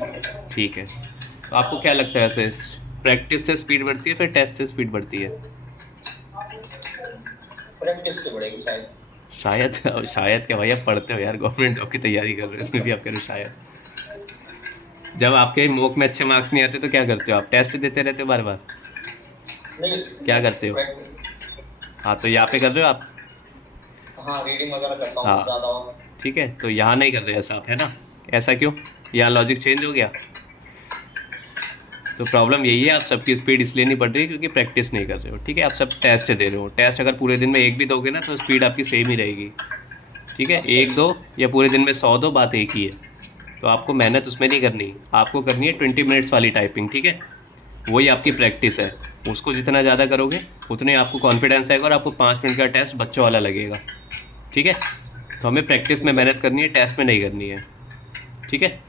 ठीक है, तो आपको क्या लगता है ऐसे प्रैक्टिस से स्पीड बढ़ती है फिर टेस्ट से स्पीड बढ़ती है? प्रैक्टिस से बढ़ेगी शायद। शायद? शायद क्या भाई, आप पढ़ते हो यार, गवर्नमेंट जॉब की तैयारी कर रहे हो, इसमें भी आप कह रहे हो शायद। जब आपके मॉक में अच्छे मार्क्स नहीं आते तो क्या करते हो आप? टेस्ट देते रहते हो बार बार? नहीं, क्या करते हो? हाँ, तो यहाँ पे कर रहे हो आप? हाँ, रीडिंग वगैरह करता हूँ हाँ। ज़्यादा हो। ठीक है, तो यहाँ नहीं कर रहे ऐसा आप, है ना? ऐसा क्यों? यहाँ लॉजिक चेंज हो गया? तो प्रॉब्लम यही है, आप सबकी स्पीड इसलिए नहीं बढ़ रही क्योंकि प्रैक्टिस नहीं कर रहे हो, ठीक है? आप सब टेस्ट दे रहे हो, टेस्ट अगर पूरे दिन में एक भी दोगे ना तो स्पीड आपकी सेम ही रहेगी, ठीक है? एक दो या पूरे दिन में 100 दो, बात एक ही है। तो आपको मेहनत उसमें नहीं करनी, आपको करनी है 20 मिनट्स वाली टाइपिंग, ठीक है? वही आपकी प्रैक्टिस है, उसको जितना ज़्यादा करोगे उतने आपको कॉन्फिडेंस आएगा और आपको 5 मिनट का टेस्ट बच्चों वाला लगेगा, ठीक है? तो हमें प्रैक्टिस में मेहनत करनी है, टेस्ट में नहीं करनी है, ठीक है?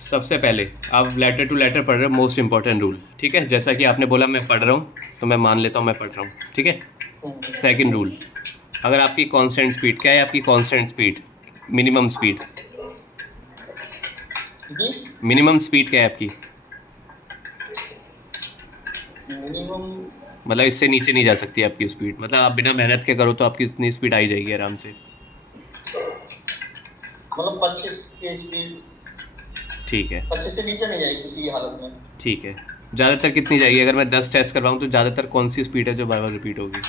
सबसे पहले आप लेटर टू लेटर पढ़ रहे हो, मोस्ट इंपॉर्टेंट रूल, ठीक है? जैसा कि आपने बोला मैं पढ़ रहा हूँ तो मैं मान लेता हूँ मैं पढ़ रहा हूँ, ठीक है? सेकंड रूल, अगर आपकी कांस्टेंट स्पीड, क्या है आपकी कांस्टेंट स्पीड? मिनिमम स्पीड, जी मिनिमम स्पीड क्या है आपकी? मिनिमम मतलब इससे नीचे नहीं जा सकती आपकी स्पीड, मतलब आप बिना मेहनत के करो तो आपकी इतनी स्पीड आ ही जाएगी आराम से। मतलब 25 की स्पीड, ठीक है 25 से नीचे नहीं जाएगी किसी हालत में। ठीक है। ज़्यादातर कितनी जाएगी? अगर मैं 10 टेस्ट करवाऊँ तो ज़्यादातर कौन सी स्पीड है जो बार बार रिपीट होगी?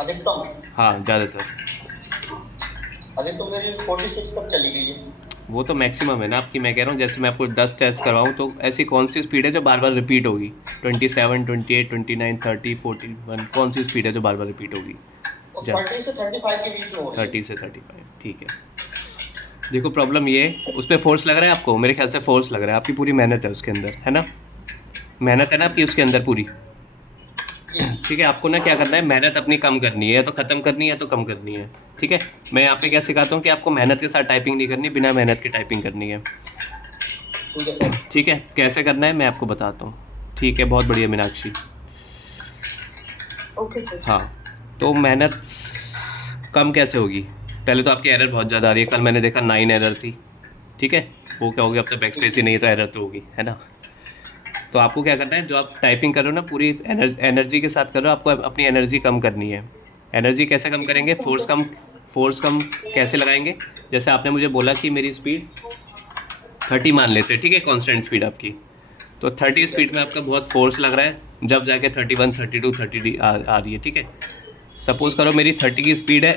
अधिकतम हाँ ज़्यादातर। अधिकतम मेरी 46 तक चली गई है। वो तो मैक्सिमम है ना आपकी, मैं कह रहा हूँ जैसे मैं आपको 10 टेस्ट करवाऊँ तो ऐसी कौन सी स्पीड है जो बार बार रिपीट होगी? 27, 28, 29, 30, 41, कौन सी स्पीड है जो बार बार रिपीट होगी? और जा- 30 से 35 के बीच में हो रही है। 30 से 35, ठीक है। देखो प्रॉब्लम ये है, उस पर फोर्स लग रहा है आपको, मेरे ख्याल से फोर्स लग रहा है, आपकी पूरी मेहनत है उसके अंदर, है ना? मेहनत है ना आपकी उसके अंदर पूरी, ठीक है। आपको ना क्या करना है, मेहनत अपनी कम करनी है, या तो ख़त्म करनी है या तो कम करनी है, ठीक है। मैं यहाँ पे क्या सिखाता हूँ कि आपको मेहनत के साथ टाइपिंग नहीं करनी, बिना मेहनत की टाइपिंग करनी है, ठीक है सर। ठीक है। कैसे करना है मैं आपको बताता हूँ, ठीक है। बहुत बढ़िया मीनाक्षी। Okay sir. हाँ, तो मेहनत कम कैसे होगी? पहले तो आपकी एरर बहुत ज़्यादा आ रही है, कल मैंने देखा 9 एरर थी, ठीक है। वो क्या होगी, अब तो बैक स्पेस ही नहीं है तो एरर तो होगी, है ना? तो आपको क्या करना है, जो आप टाइपिंग कर रहे हो ना पूरी एनर्जी के साथ कर रहे हो, आपको अपनी एनर्जी कम करनी है। एनर्जी कैसे कम करेंगे? फोर्स कम कैसे लगाएंगे? जैसे आपने मुझे बोला कि मेरी स्पीड 30 मान लेते हैं, ठीक है, कांस्टेंट स्पीड आपकी, तो 30 स्पीड में आपका बहुत फोर्स लग रहा है, जब जाके 31, 32, 30 आ रही है, ठीक है। सपोज़ करो मेरी 30 की स्पीड है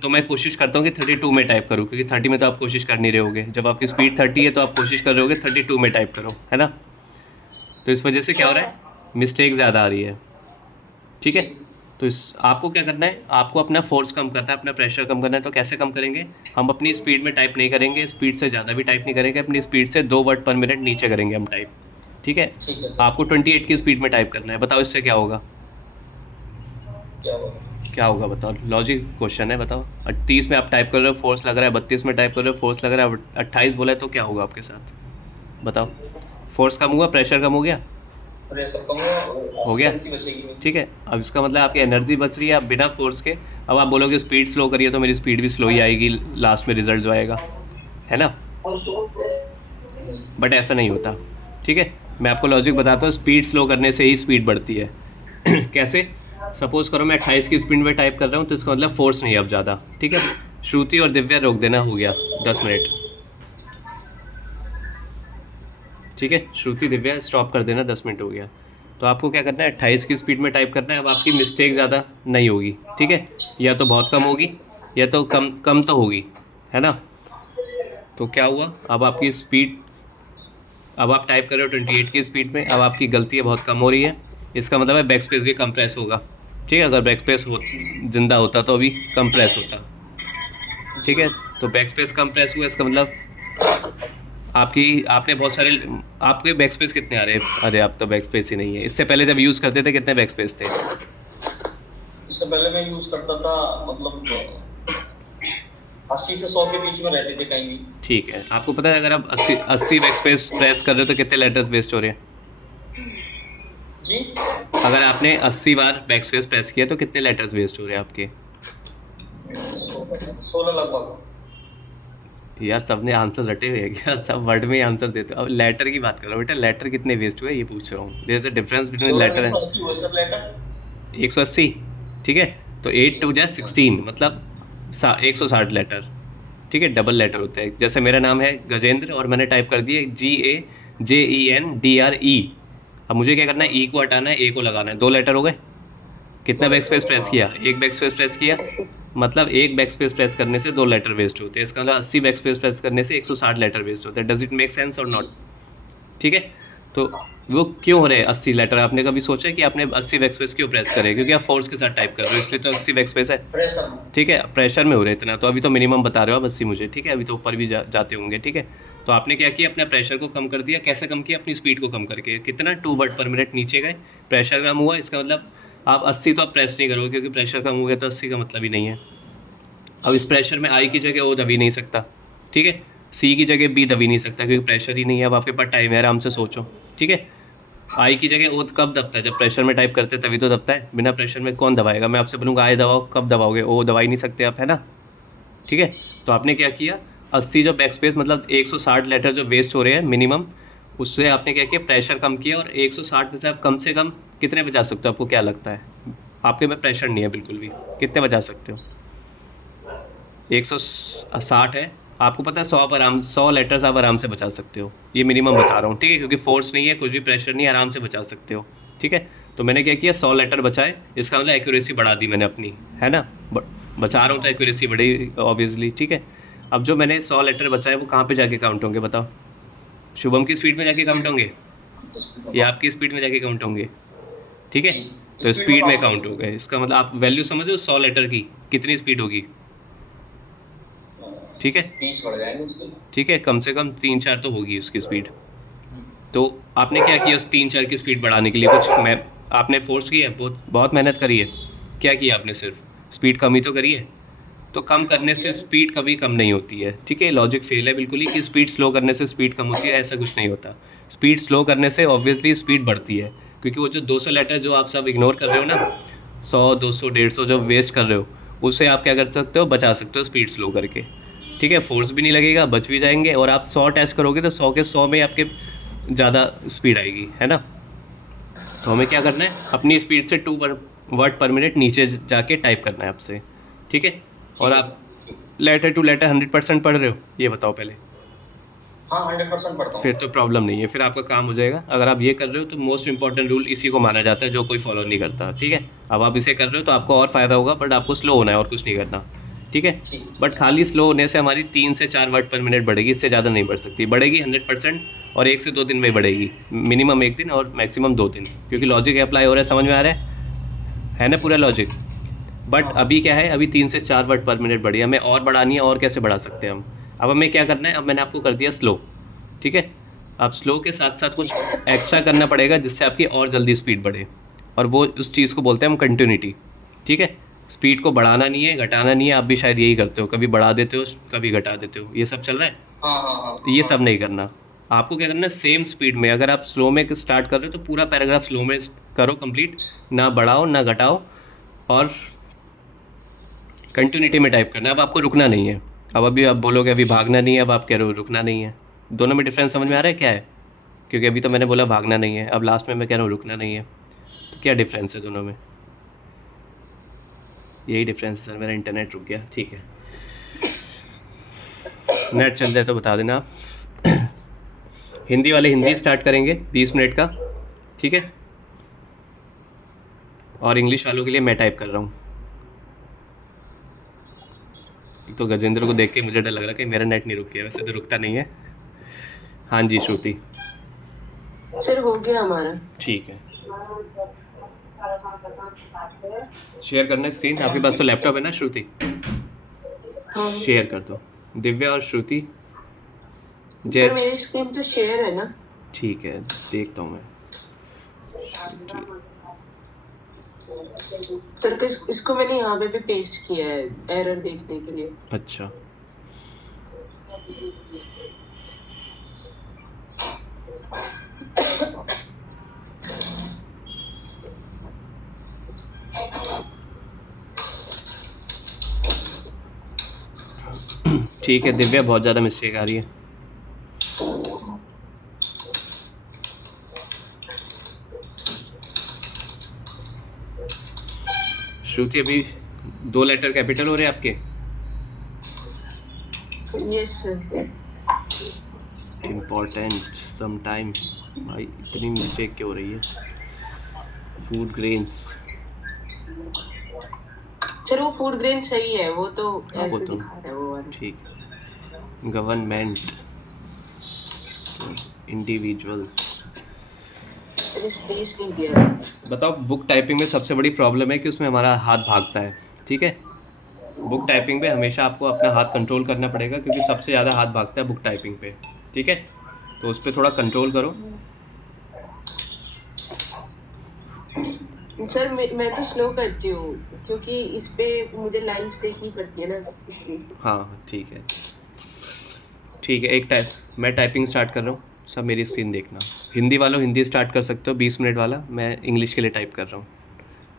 तो मैं कोशिश करता हूँ कि 32 में टाइप करूँ, क्योंकि 30 में तो आप कोशिश कर नहीं रहे होगे। जब आपकी स्पीड 30 है तो आप कोशिश कर रहे होगे 32 में टाइप करो, है ना? तो इस वजह से क्या हो रहा है, मिस्टेक ज़्यादा आ रही है, ठीक है। तो आपको क्या करना है, आपको अपना फोर्स कम करना है, अपना प्रेशर कम करना है। तो कैसे कम करेंगे? हम अपनी स्पीड में टाइप नहीं करेंगे, स्पीड से ज़्यादा भी टाइप नहीं करेंगे, अपनी स्पीड से 2 वर्ड पर मिनट नीचे करेंगे हम टाइप, ठीक है। ठीक है सर। आपको 28 की स्पीड में टाइप करना है, बताओ इससे क्या होगा? क्या होगा? क्या होगा बताओ, लॉजिक क्वेश्चन है, बताओ। 30 में आप टाइप कर रहे हो, फोर्स लग रहा है, 32 में टाइप कर रहे हो, फोर्स लग रहा है, 28 बोला है, तो क्या होगा आपके साथ, बताओ? फोर्स कम हुआ, प्रेशर कम हो गया, प्रेशर कम हुआ, हो गया, efficiency बचेगी। ठीक है। अब इसका मतलब आपकी एनर्जी बच रही है, आप बिना फोर्स के। अब आप बोलोगे स्पीड स्लो करिए, तो मेरी स्पीड भी स्लो ही आएगी, लास्ट में रिजल्ट जो आएगा, है ना? बट ऐसा नहीं होता, ठीक है। मैं आपको लॉजिक बताता हूँ, स्पीड स्लो करने से ही स्पीड बढ़ती है। कैसे? सपोज़ करो मैं 28 की स्पीड में टाइप कर रहा हूँ, तो इसका मतलब फोर्स नहीं है अब ज़्यादा, ठीक है। श्रुति और दिव्या रोक देना, हो गया 10 मिनट, ठीक है। श्रुति दिव्या स्टॉप कर देना, 10 मिनट हो गया। तो आपको क्या करना है, 28 की स्पीड में टाइप करना है। अब आपकी मिस्टेक ज़्यादा नहीं होगी, ठीक है, या तो बहुत कम होगी या तो कम तो होगी, है ना? तो क्या हुआ, अब आपकी स्पीड, अब आप टाइप कर रहे हो 28 की स्पीड में, अब आपकी गलतियाँ बहुत कम हो रही है। इसका मतलब है बैक स्पेस भी कंप्रेस होगा, ठीक है। अगर बैक स्पेस जिंदा होता तो अभी कंप्रेस होता, ठीक है। तो बैक स्पेस कंप्रेस हुआ, इसका मतलब आपने बहुत सारे, आपके बैक स्पेस कितने आ रहे हैं? अरे आप तो बैक स्पेस ही नहीं है। इससे पहले जब यूज़ करते थे कितने बैक स्पेस थे? इससे पहले मैं यूज करता था, मतलब 80 से 100 के बीच में रहते थे कहीं भी। ठीक है। आपको पता है अगर आप 80 बैक स्पेस प्रेस कर रहे हो तो कितने लेटर्स वेस्ट हो रहे हैं? जी, अगर आपने 80 बार बैक स्पेस प्रेस किया तो कितने लेटर्स वेस्ट हो रहे हैं आपके? 16 लगभग। यार सबने आंसर रटे हुए हैं क्या? सब वर्ड में ही आंसर देते हो। अब लेटर की बात करो बेटा, लेटर कितने वेस्ट हुए ये पूछ रहा हूँ। There is a difference between letter and 180 हुए सर लेटर। 180, ठीक है। तो 8 टू 16 मतलब 160 लेटर, ठीक है। डबल लेटर होते हैं। जैसे मेरा नाम है गजेंद्र और मैंने टाइप कर दिया GAJENDRE। अब मुझे क्या करना है, ई को हटाना है, ए को लगाना है, 2 लेटर हो गए। कितना बैक स्पेस प्रेस किया? 1 बैक स्पेस प्रेस किया, मतलब 1 बैक स्पेस प्रेस करने से 2 लेटर वेस्ट होते हैं। इसका मतलब 80 बैक स्पेस प्रेस करने से 160 लेटर वेस्ट होते हैं। डज इट मेक सेंस और नॉट? ठीक है। तो वो क्यों हो रहे हैं 80 लेटर? आपने कभी सोचा है कि आपने 80 बैक स्पेस क्यों प्रेस करें? क्योंकि आप फोर्स के साथ टाइप कर रहे हो, इसलिए तो 80 बैक स्पेस है, प्रेशर। ठीक है। प्रेशर में हो रहे इतना, तो अभी तो मिनिमम बता रहे हो आप 80 मुझे, ठीक है। अभी तो ऊपर भी जाते होंगे, ठीक है। तो आपने क्या किया, अपना प्रेशर को कम कर दिया। कैसे कम किया? अपनी स्पीड को कम करके। कितना? 2 वर्ड पर मिनट नीचे गए, प्रेशर कम हुआ। इसका मतलब आप 80 तो आप प्रेस नहीं करोगे, क्योंकि प्रेशर कम हो गया तो 80 का मतलब ही नहीं है। अब इस प्रेशर में आई की जगह ओ दबी नहीं सकता, ठीक है। सी की जगह बी दबी नहीं सकता, क्योंकि प्रेशर ही नहीं है। अब आपके पास टाइम है, आराम से सोचो, ठीक है। आई की जगह ओ कब दबता है? जब प्रेशर में टाइप करते हैं तभी तो दबता है। बिना प्रेशर में कौन दबाएगा? मैं आपसे बोलूँगा आई दबाओ, कब दबाओगे? ओ दबा ही नहीं सकते आप, है ना, ठीक है। तो आपने क्या किया, 80 जो बैक स्पेस मतलब 160 लेटर जो वेस्ट हो रहे हैं मिनिमम, उससे आपने क्या किया, प्रेशर कम किया। और 160 में से आप कम से कम कितने बजा सकते हो, आपको क्या लगता है? आपके में प्रेशर नहीं है बिल्कुल भी, कितने बजा सकते हो? 160 है, आपको पता है 100 लेटर्स आप आराम से बचा सकते हो, ये मिनिमम बता रहा हूँ, ठीक है, क्योंकि फोर्स नहीं है, कुछ भी प्रेशर नहीं है, आराम से बचा सकते हो, ठीक है। तो मैंने क्या किया, 100 लेटर बचाए, इसका मतलब एक्यूरेसी बढ़ा दी मैंने अपनी, है ना, बचा रहा हूँ तो एक्यूरेसी बढ़ेगी ऑब्वियसली, ठीक है। अब जो मैंने 100 लेटर बचाए वो कहाँ पे जाके काउंट होंगे बताओ? शुभम की स्पीड में जाके काउंट होंगे या आपकी स्पीड में जाके काउंट होंगे? ठीक है, तो स्पीड में काउंट हो गए। इसका मतलब आप वैल्यू समझो 100 लेटर की कितनी स्पीड होगी, ठीक है, 30 बढ़ जाएंगे उसके। ठीक है, कम से कम 3-4 तो होगी उसकी स्पीड। तो आपने क्या किया उस 3-4 की स्पीड बढ़ाने के लिए? कुछ आपने फोर्स किया है, बहुत मेहनत करी है, क्या किया आपने? सिर्फ स्पीड कम ही तो करी है। तो कम करने से स्पीड कभी कम नहीं होती है, ठीक है, लॉजिक फेल है बिल्कुल ही कि स्पीड स्लो करने से स्पीड कम होती है, ऐसा कुछ नहीं होता। स्पीड स्लो करने से ऑब्वियसली स्पीड बढ़ती है, क्योंकि वो जो 200 लेटर जो आप सब इग्नोर कर रहे हो ना, 100, 200, 150 जो वेस्ट कर रहे हो, उससे आप क्या कर सकते हो, बचा सकते हो स्पीड स्लो करके, ठीक है। फोर्स भी नहीं लगेगा, बच भी जाएंगे, और आप 100 टेस्ट करोगे तो 100 के 100 में आपके ज़्यादा स्पीड आएगी, है ना। तो हमें क्या करना है, अपनी स्पीड से 2 वर्ड पर मिनट नीचे जाके टाइप करना है आपसे, ठीक है। और आप लेटर टू लेटर 100% पढ़ रहे हो, ये बताओ पहले? हाँ 100% पढ़ता हूँ। फिर तो प्रॉब्लम नहीं है, फिर आपका काम हो जाएगा। अगर आप ये कर रहे हो तो मोस्ट इंपॉर्टेंट रूल इसी को माना जाता है जो कोई फॉलो नहीं करता, ठीक है। अब आप इसे कर रहे हो तो आपको और फ़ायदा होगा, बट आपको स्लो होना है और कुछ नहीं करना, ठीक है। बट खाली स्लो होने से हमारी 3 से 4 वर्ड पर मिनट बढ़ेगी, इससे ज़्यादा नहीं बढ़ सकती। बढ़ेगी 100%, और 1 से 2 दिन में बढ़ेगी, मिनिमम 1 दिन और मैक्सिमम 2 दिन, क्योंकि लॉजिक अप्लाई हो रहा है, समझ में आ रहा है ना पूरा लॉजिक। बट अभी क्या है, अभी 3 से 4 वर्ड पर मिनट बढ़ी, हमें और बढ़ानी है, और कैसे बढ़ा सकते हैं हम? अब हमें क्या करना है, अब मैंने आपको कर दिया स्लो, ठीक है। अब स्लो के साथ साथ कुछ एक्स्ट्रा करना पड़ेगा जिससे आपकी और जल्दी स्पीड बढ़े, और वो उस चीज़ को बोलते हैं हम कंटिन्यूटी, ठीक है। स्पीड को बढ़ाना नहीं है, घटाना नहीं है, आप भी शायद यही करते हो, कभी बढ़ा देते हो कभी घटा देते हो, ये सब चल रहा है। हाँ। तो ये सब नहीं करना, आपको क्या करना है, सेम स्पीड में। अगर आप स्लो में स्टार्ट कर रहे हो तो पूरा पैराग्राफ स्लो में करो कंप्लीट, ना बढ़ाओ ना घटाओ, और कंटिन्यूटी में टाइप करना है। अब आपको रुकना नहीं है, अब अभी आप बोलोगे अभी भागना नहीं है, अब आप कह रहे हो रुकना नहीं है। दोनों में डिफरेंस समझ में आ रहा है क्या है? क्योंकि अभी तो मैंने बोला भागना नहीं है, अब लास्ट में मैं कह रहा हूँ रुकना नहीं है, तो क्या डिफरेंस है दोनों में? यही डिफरेंस है सर, मेरा इंटरनेट रुक गया, ठीक है, नेट चल जाए तो बता देना आप। हिंदी वाले हिंदी स्टार्ट करेंगे 20 मिनट का, ठीक है, और इंग्लिश वालों के लिए मैं टाइप कर रहा हूँ। तो गजेंद्र को देख के मुझे डर लग रहा कि मेरा नेट नहीं रुक गया, वैसे तो रुकता नहीं है। हाँ जी श्रुति, सर हो गया हमारा। ठीक है, शेयर करना है स्क्रीन, आपके पास तो लैपटॉप है ना श्रुति? हाँ शेयर कर दो, दिव्या और श्रुति। सर मेरी स्क्रीन तो शेयर है ना? ठीक है, देखता हूँ मैं। सर इसको मैंने यहाँ पे भी पेस्ट किया है एरर देखने के लिए। अच्छा, ठीक है दिव्या, बहुत ज़्यादा मिस्टेक आ रही है। श्रुति अभी 2 लेटर कैपिटल हो रहे हैं आपके? Yes sir. इम्पोर्टेंट समटाइम, भाई इतनी मिस्टेक क्यों हो रही है? फूड ग्रेन्स, सर वो फूड ग्रेन सही है, वो तो ऐसे वो तो दिखा रहा है वो वाला। ठीक। गवर्नमेंट, इंडिविजुअल, स्पेस नहीं दिया। बताओ बुक टाइपिंग में सबसे बड़ी प्रॉब्लम है कि उसमें हमारा हाथ भागता है, ठीक है। बुक टाइपिंग पे हमेशा आपको अपना हाथ कंट्रोल करना पड़ेगा, क्योंकि सबसे ज़्यादा हाथ भागता है बुक टाइपिंग पे, ठीक है। तो उस पर थोड़ा कंट्रोल करो। सर मैं तो स्लो करती हूँ क्योंकि इस पे मुझे लाइंस देखनी पड़ती है ना, इसलिए। हाँ ठीक है, ठीक है, मैं टाइपिंग स्टार्ट कर रहा हूँ, सब मेरी स्क्रीन देखना। हिंदी वालों हिंदी स्टार्ट कर सकते हो 20 मिनट वाला, मैं इंग्लिश के लिए टाइप कर रहा हूँ।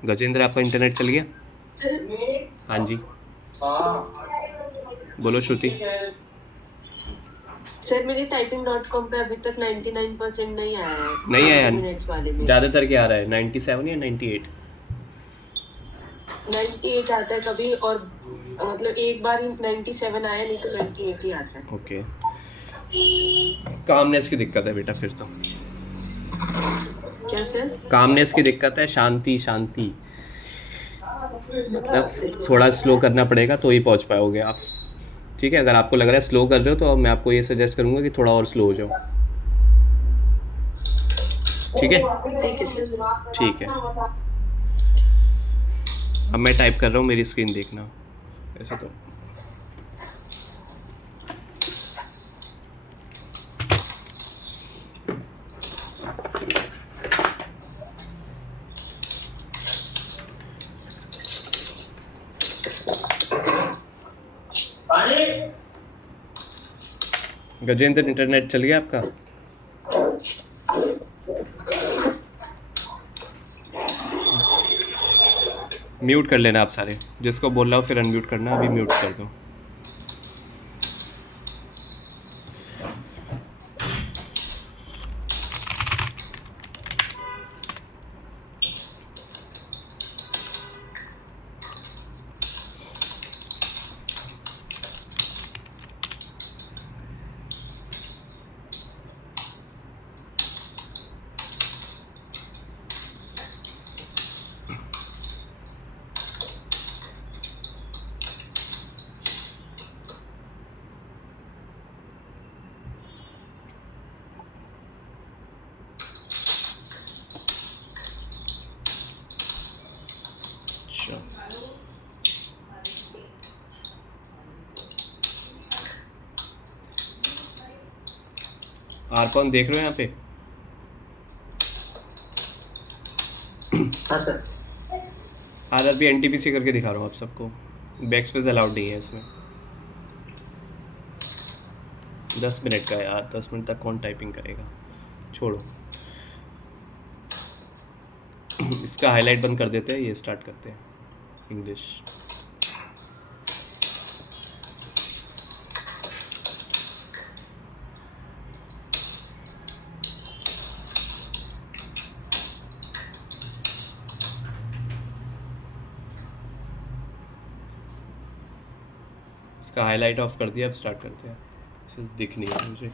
गजेंद्र आपका इंटरनेट चल गया? सर हाँ जी, बोलो श्रुति। सर मेरे typing.com पे अभी तक 99% नहीं आया है। नहीं आया? मिनट्स वाले में ज़्यादातर क्या आ रहा है, 97 या 98? 98 आता है कभी, और मतलब एक बार ही 97 आया, नहीं तो 98 ही आता है। ओके, कामनेस की दिक्कत है बेटा फिर तो। क्या सर? कामनेस की दिक्कत है, शांति शांति, मतलब थोड़ा स्लो करना पड़ेगा तो ही पहुंच पाओगे आप। ठीक है, अगर आपको लग रहा है स्लो कर रहे हो तो मैं आपको ये सजेस्ट करूंगा कि थोड़ा और स्लो हो जाओ। ठीक है ठीक है सर। ठीक है। अब मैं टाइप कर रहा हूँ, मेरी स्क्रीन देखना। ऐसे तो गजेंद्र, इंटरनेट चल गया आपका? म्यूट कर लेना आप सारे, जिसको बोल रहा हूँ फिर अनम्यूट करना, अभी म्यूट कर दो। आरपॉन देख रहे हो यहाँ पे? हाँ सर। आरआरबी एनटीपीसी करके दिखा रहा हूँ आप सबको। बैक स्पेस अलाउड नहीं है इसमें। 10 मिनट का है यार, 10 मिनट तक कौन टाइपिंग करेगा, छोड़ो। इसका हाईलाइट बंद कर देते हैं, ये स्टार्ट करते हैं इंग्लिश। इसका हाईलाइट ऑफ कर दिया, अब स्टार्ट करते हैं। इसे दिख नहीं रहा मुझे।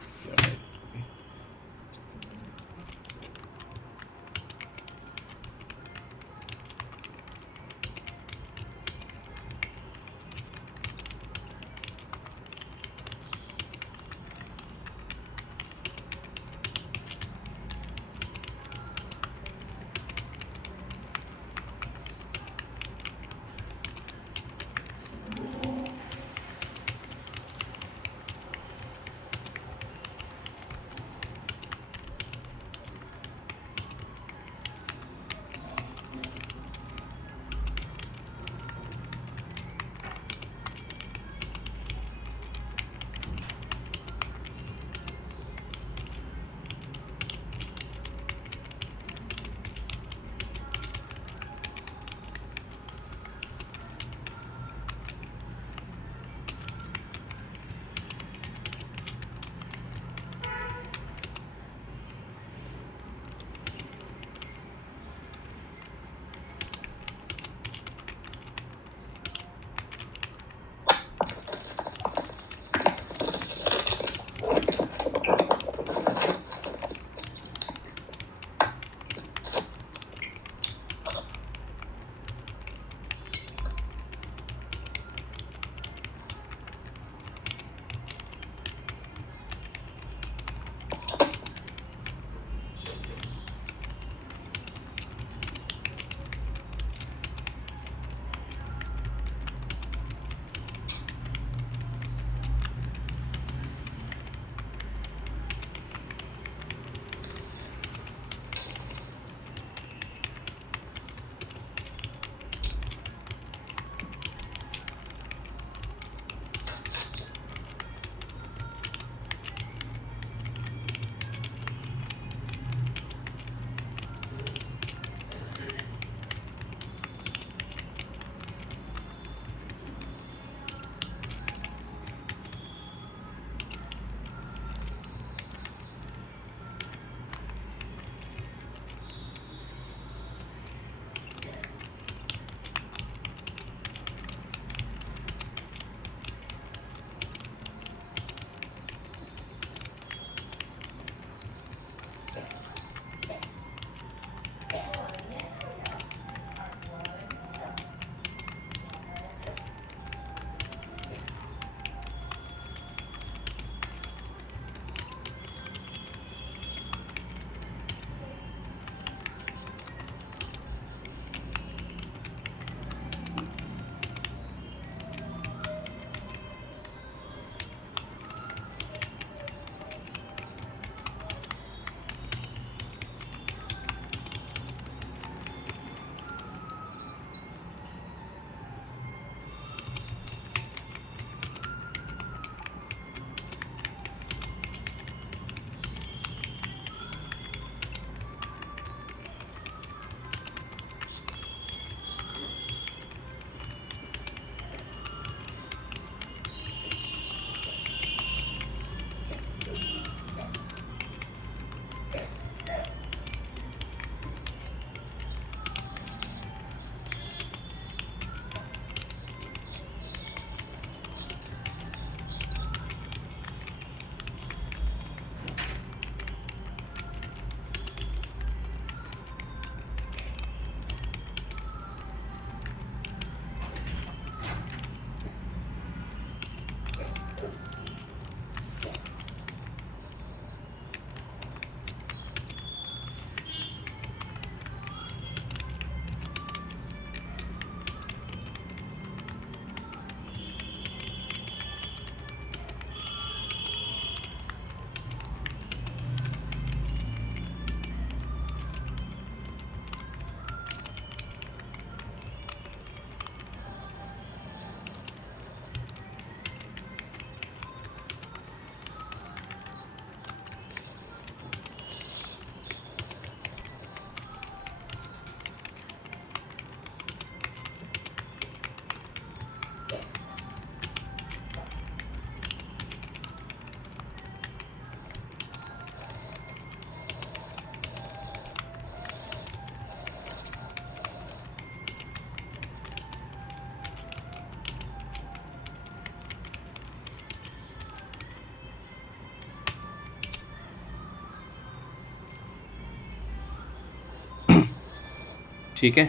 ठीक है,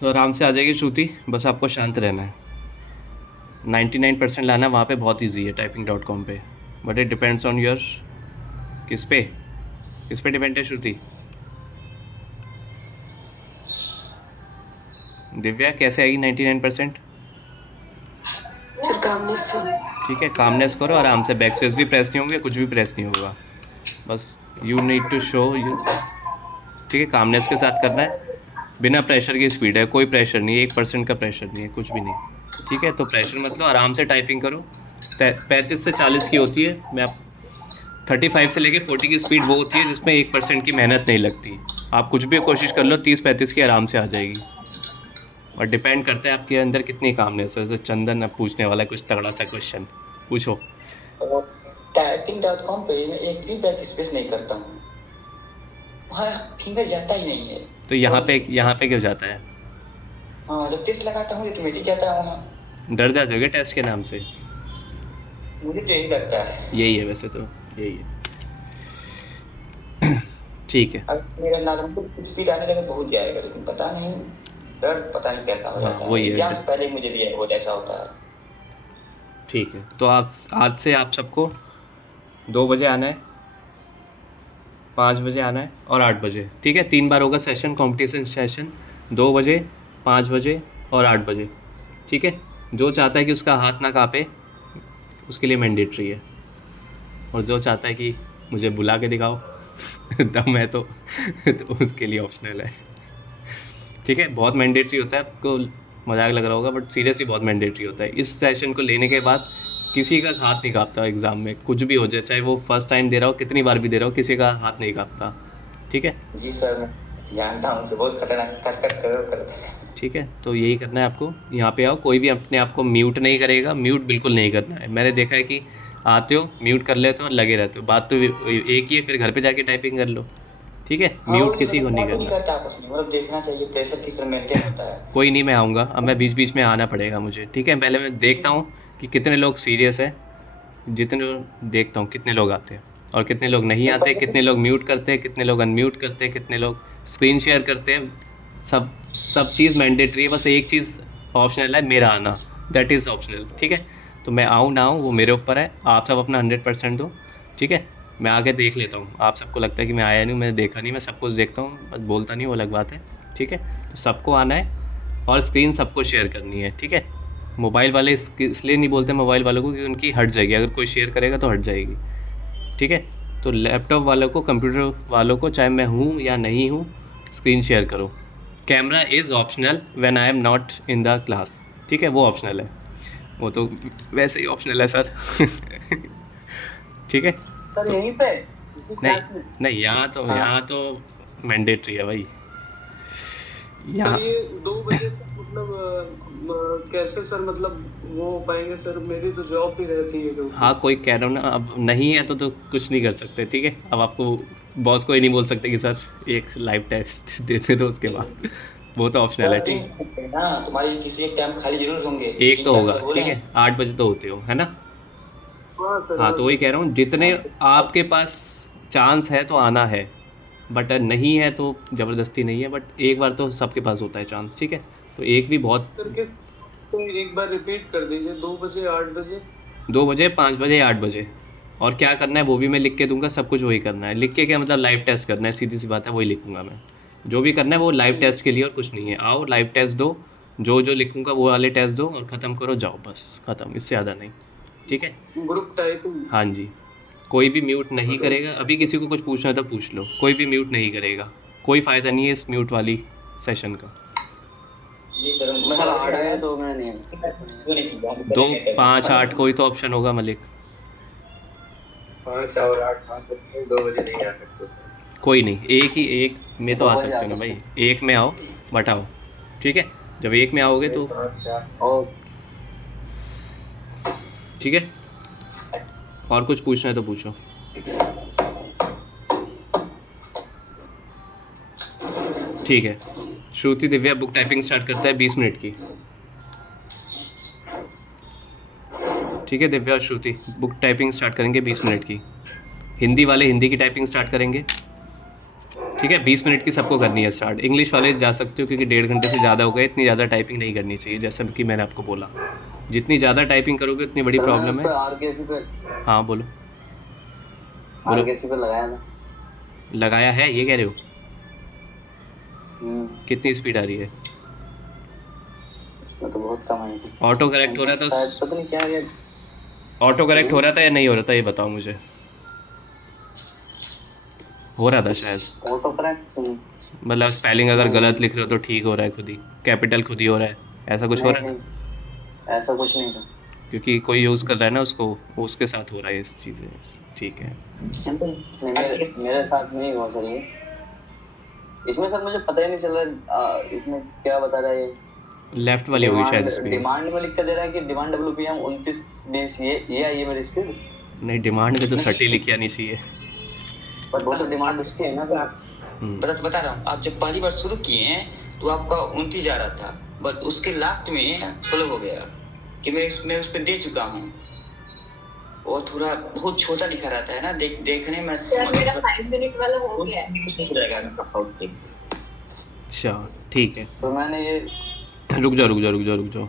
तो आराम से आ जाएगी श्रुति, बस आपको शांत रहना है। 99% लाना वहाँ पे बहुत इजी है typing.com पे, but it depends on your किस पे डिपेंड है श्रुति? दिव्या कैसे आएगी 99%? सर कामनेस से। ठीक है, कामनेस करो आराम से, बैक स्पेस भी प्रेस नहीं होंगे, कुछ भी प्रेस नहीं होगा, बस you need to show you. ठीक है, कामनेस के साथ करना है, बिना प्रेशर की स्पीड है, कोई प्रेशर नहीं है, 1% का प्रेशर नहीं है, कुछ भी नहीं। ठीक है, तो प्रेशर मतलब आराम से टाइपिंग करो। 35 से 40 की होती है, मैं आप 35 से लेके 40 की स्पीड वो होती है जिसमें 1% की मेहनत नहीं लगती। आप कुछ भी कोशिश कर लो, 30-35 की आराम से आ जाएगी, और डिपेंड करता है आपके अंदर कितनी कामनेस है। जैसे चंदन अब पूछने वाला है कुछ तगड़ा सा क्वेश्चन, पूछो। टाइपिंग.com पे मैं एक भी बैक स्पेस नहीं करता हूँ, वहाँ फिंगर जाता ही नहीं है। तो यहाँ पे क्यों जाता है? हाँ, जब टेस्ट लगाता हूँ ऑटोमेटिक जाता है वहाँ। डर जाते होगे टेस्ट के नाम से? मुझे तो यही लगता है। यही है वैसे तो, यही है। ठीक है, अब मेरा नार्मल स्पीड आने लगा बहुत जाएगा, लेकिन पता नहीं डर पता नहीं कैसा हो जाता है। वही है। एग्जाम से पहले मुझे भी वो जैसा होता है। ठीक है, तो आज से आप सबको 2 बजे आना है, 5 बजे आना है और 8 बजे। ठीक है, 3 बार होगा सेशन, कंपटीशन सेशन, 2 बजे, 5 बजे और 8 बजे। ठीक है, जो चाहता है कि उसका हाथ ना कांपे उसके लिए मैंडेटरी है, और जो चाहता है कि मुझे बुला के दिखाओ दम है तो उसके लिए ऑप्शनल है। ठीक है, बहुत मैंडेटरी होता है, आपको मजाक लग रहा होगा बट सीरियसली बहुत मैंडेटरी होता है। इस सेशन को लेने के बाद किसी का हाथ नहीं कांपता एग्ज़ाम में, कुछ भी हो जाए, चाहे वो फर्स्ट टाइम दे रहा हो, कितनी बार भी दे रहा हो, किसी का हाथ नहीं कांपता। ठीक है जी सर, मैं जानता हूँ उसे बहुत खतरनाक कट करते हैं। ठीक है, तो यही करना है आपको। यहाँ पे आओ, कोई भी अपने आप को म्यूट नहीं करेगा, म्यूट बिल्कुल नहीं करना है। मैंने देखा है कि आते हो म्यूट कर लेते हो और लगे रहते हो, बात तो एक ही है, फिर घर पे जाके टाइपिंग कर लो। ठीक है, म्यूट किसी को नहीं करना। करता आपस में, मतलब देखना चाहिए प्रेशर किस तरह मेंटेन होता है। कोई नहीं, मैं आऊँगा, अब मैं बीच बीच में आना पड़ेगा मुझे। ठीक है, पहले मैं देखता हूँ कि कितने लोग सीरियस है, जितने देखता हूँ कितने लोग आते हैं और कितने लोग नहीं आते, कितने लोग म्यूट करते हैं, कितने लोग अनम्यूट करते हैं, कितने लोग स्क्रीन शेयर करते हैं। सब चीज़ मैंडेटरी है, बस एक चीज़ ऑप्शनल है, मेरा आना, दैट इज़ ऑप्शनल। ठीक है, तो मैं आऊँ ना आऊँ वो मेरे ऊपर है, आप सब अपना 100% दो। ठीक है, मैं आगे देख लेता हूँ, आप सबको लगता है कि मैं आया नहीं, मैंने देखा नहीं, मैं सब कुछ देखता हूँ, बस बोलता नहीं, वो अलग बात है। ठीक है, तो सबको आना है और स्क्रीन सबको शेयर करनी है। ठीक है, मोबाइल वाले इसलिए नहीं बोलते मोबाइल वालों को कि उनकी हट जाएगी, अगर कोई शेयर करेगा तो हट जाएगी। ठीक है, तो लैपटॉप वालों को, कंप्यूटर वालों को, चाहे मैं हूँ या नहीं हूँ, स्क्रीन शेयर करो। Camera is optional when I am not in the class. ठीक है, वो ऑप्शनल है, वो तो वैसे ही ऑप्शनल है सर। ठीक है, सर यहीं पे नहीं यहाँ तो मैंडेटरी है भाई यहाँ। सर ये 2 बजे से मतलब कैसे सर, मतलब वो हो पाएंगे सर? मेरी तो जॉब भी रहती है क्योंकि। हाँ, कोई कह रहा हूँ ना, अब नहीं है तो कुछ नहीं कर सकते। ठीक है, अब आपको बॉस को ही नहीं बोल सकते कि सर एक लाइव टेस्ट देते दो, उसके बाद वो तो ऑप्शनल है। ठीक है ना, तुम्हारी किसी एक टाइम खाली जरूर होंगे, एक तो होगा। ठीक है, 8 बजे तो होते हो, है ना? हाँ सर, हाँ, तो वही कह रहा हूँ, जितने आपके पास चांस है तो आना है, बट नहीं है तो ज़बरदस्ती नहीं है, बट एक बार तो सबके पास होता है चांस। ठीक है, तो एक भी बहुत। सर किस, तो एक बार रिपीट कर दीजिए, 2 बजे 8 बजे? 2 बजे, 5 बजे, 8 बजे। और क्या करना है वो भी मैं लिख के दूंगा, सब कुछ वही करना है। लिख के क्या मतलब, लाइव टेस्ट करना है, सीधी सी बात है, वही लिखूंगा मैं। जो भी करना है वो लाइव टेस्ट के लिए और कुछ नहीं है। आओ लाइव टेस्ट दो, जो लिखूंगा वो वाले टेस्ट दो और ख़त्म करो, जाओ, बस ख़त्म, इससे ज़्यादा नहीं। ठीक है, ग्रुप टाइपिंग। हाँ जी, कोई भी म्यूट नहीं करेगा। अभी किसी को कुछ पूछना है तो पूछ लो, कोई भी म्यूट नहीं करेगा, कोई फ़ायदा नहीं है इस म्यूट वाली सेशन का। जी सर, सर 8 है तो मैं नहीं 2, 5, 8 कोई तो ऑप्शन होगा मलिक। 5 और 8, 5 बजे 2 बजे नहीं आ सकते। कोई नहीं, एक में तो आ सकते हो ना भाई, एक में आओ, बताओ। ठीक है, जब एक में आओगे तो और ठीक है, और कुछ पूछना है तो पूछो। ठीक है, श्रुति दिव्या बुक टाइपिंग स्टार्ट करता है 20 मिनट की। ठीक है, दिव्या और श्रुति बुक टाइपिंग स्टार्ट करेंगे 20 मिनट की। हिंदी वाले हिंदी की टाइपिंग स्टार्ट करेंगे। ठीक है 20 मिनट की सबको करनी है स्टार्ट। इंग्लिश वाले जा सकते हो क्योंकि 1.5 घंटे से ज़्यादा हो गए, इतनी ज़्यादा टाइपिंग नहीं करनी चाहिए जैसा कि मैंने आपको बोला। जितनी ज़्यादा टाइपिंग करोगे उतनी बड़ी प्रॉब्लम है। आरकेसी पे हाँ बोलो। आरकेसी पे लगाया था। लगाया है ये कह रहे हो? हम्म, कितनी स्पीड आ रही है? उसमें तो बहुत कम आई थी। ऑटो करेक्ट हो रहा था? शायद पता नहीं क्या है। ऑटो करेक्ट हो रहा था या नहीं हो रहा था ये बताओ मुझे। हो रहा था शायद, ऑटो करेक्ट मतलब स्पेलिंग अगर गलत लिख रहे हो तो ठीक हो रहा है खुद ही, कैपिटल खुद ही हो रहा है, ऐसा कुछ हो रहा है? ऐसा कुछ नहीं था। क्योंकि कोई यूज़ कर रहा है ना उसको, उसके साथ हो रहा है इस चीज़ें। ठीक है नहीं, मेरे साथ नहीं हुआ सर ये। इसमें सर मुझे पता ही नहीं चल रहा इसमें क्या बता रहा है ये। लेफ्ट वाली होगी शायद स्पीड। डिमांड में लिख कर दे रहा है कि डिमांड WPM 29 ये आई है मेरी स्पीड। नहीं डिमांड में तो 30 लिखी आनी चाहिए। पर वो तो डिमांड उसकी है ना सर। बता रहा हूँ, आप जब पहली बार शुरू किए हैं तो आपका 29 जा रहा था, बट उसके लास्ट में फॉलो हो गया कि मैं उस पर दे चुका हूँ। वो थोड़ा बहुत छोटा लिखा रहता है ना, देखने में मेरा 5 मिनट वाला हो गया है। अच्छा ठीक है, तो मैंने ये रुक जाओ।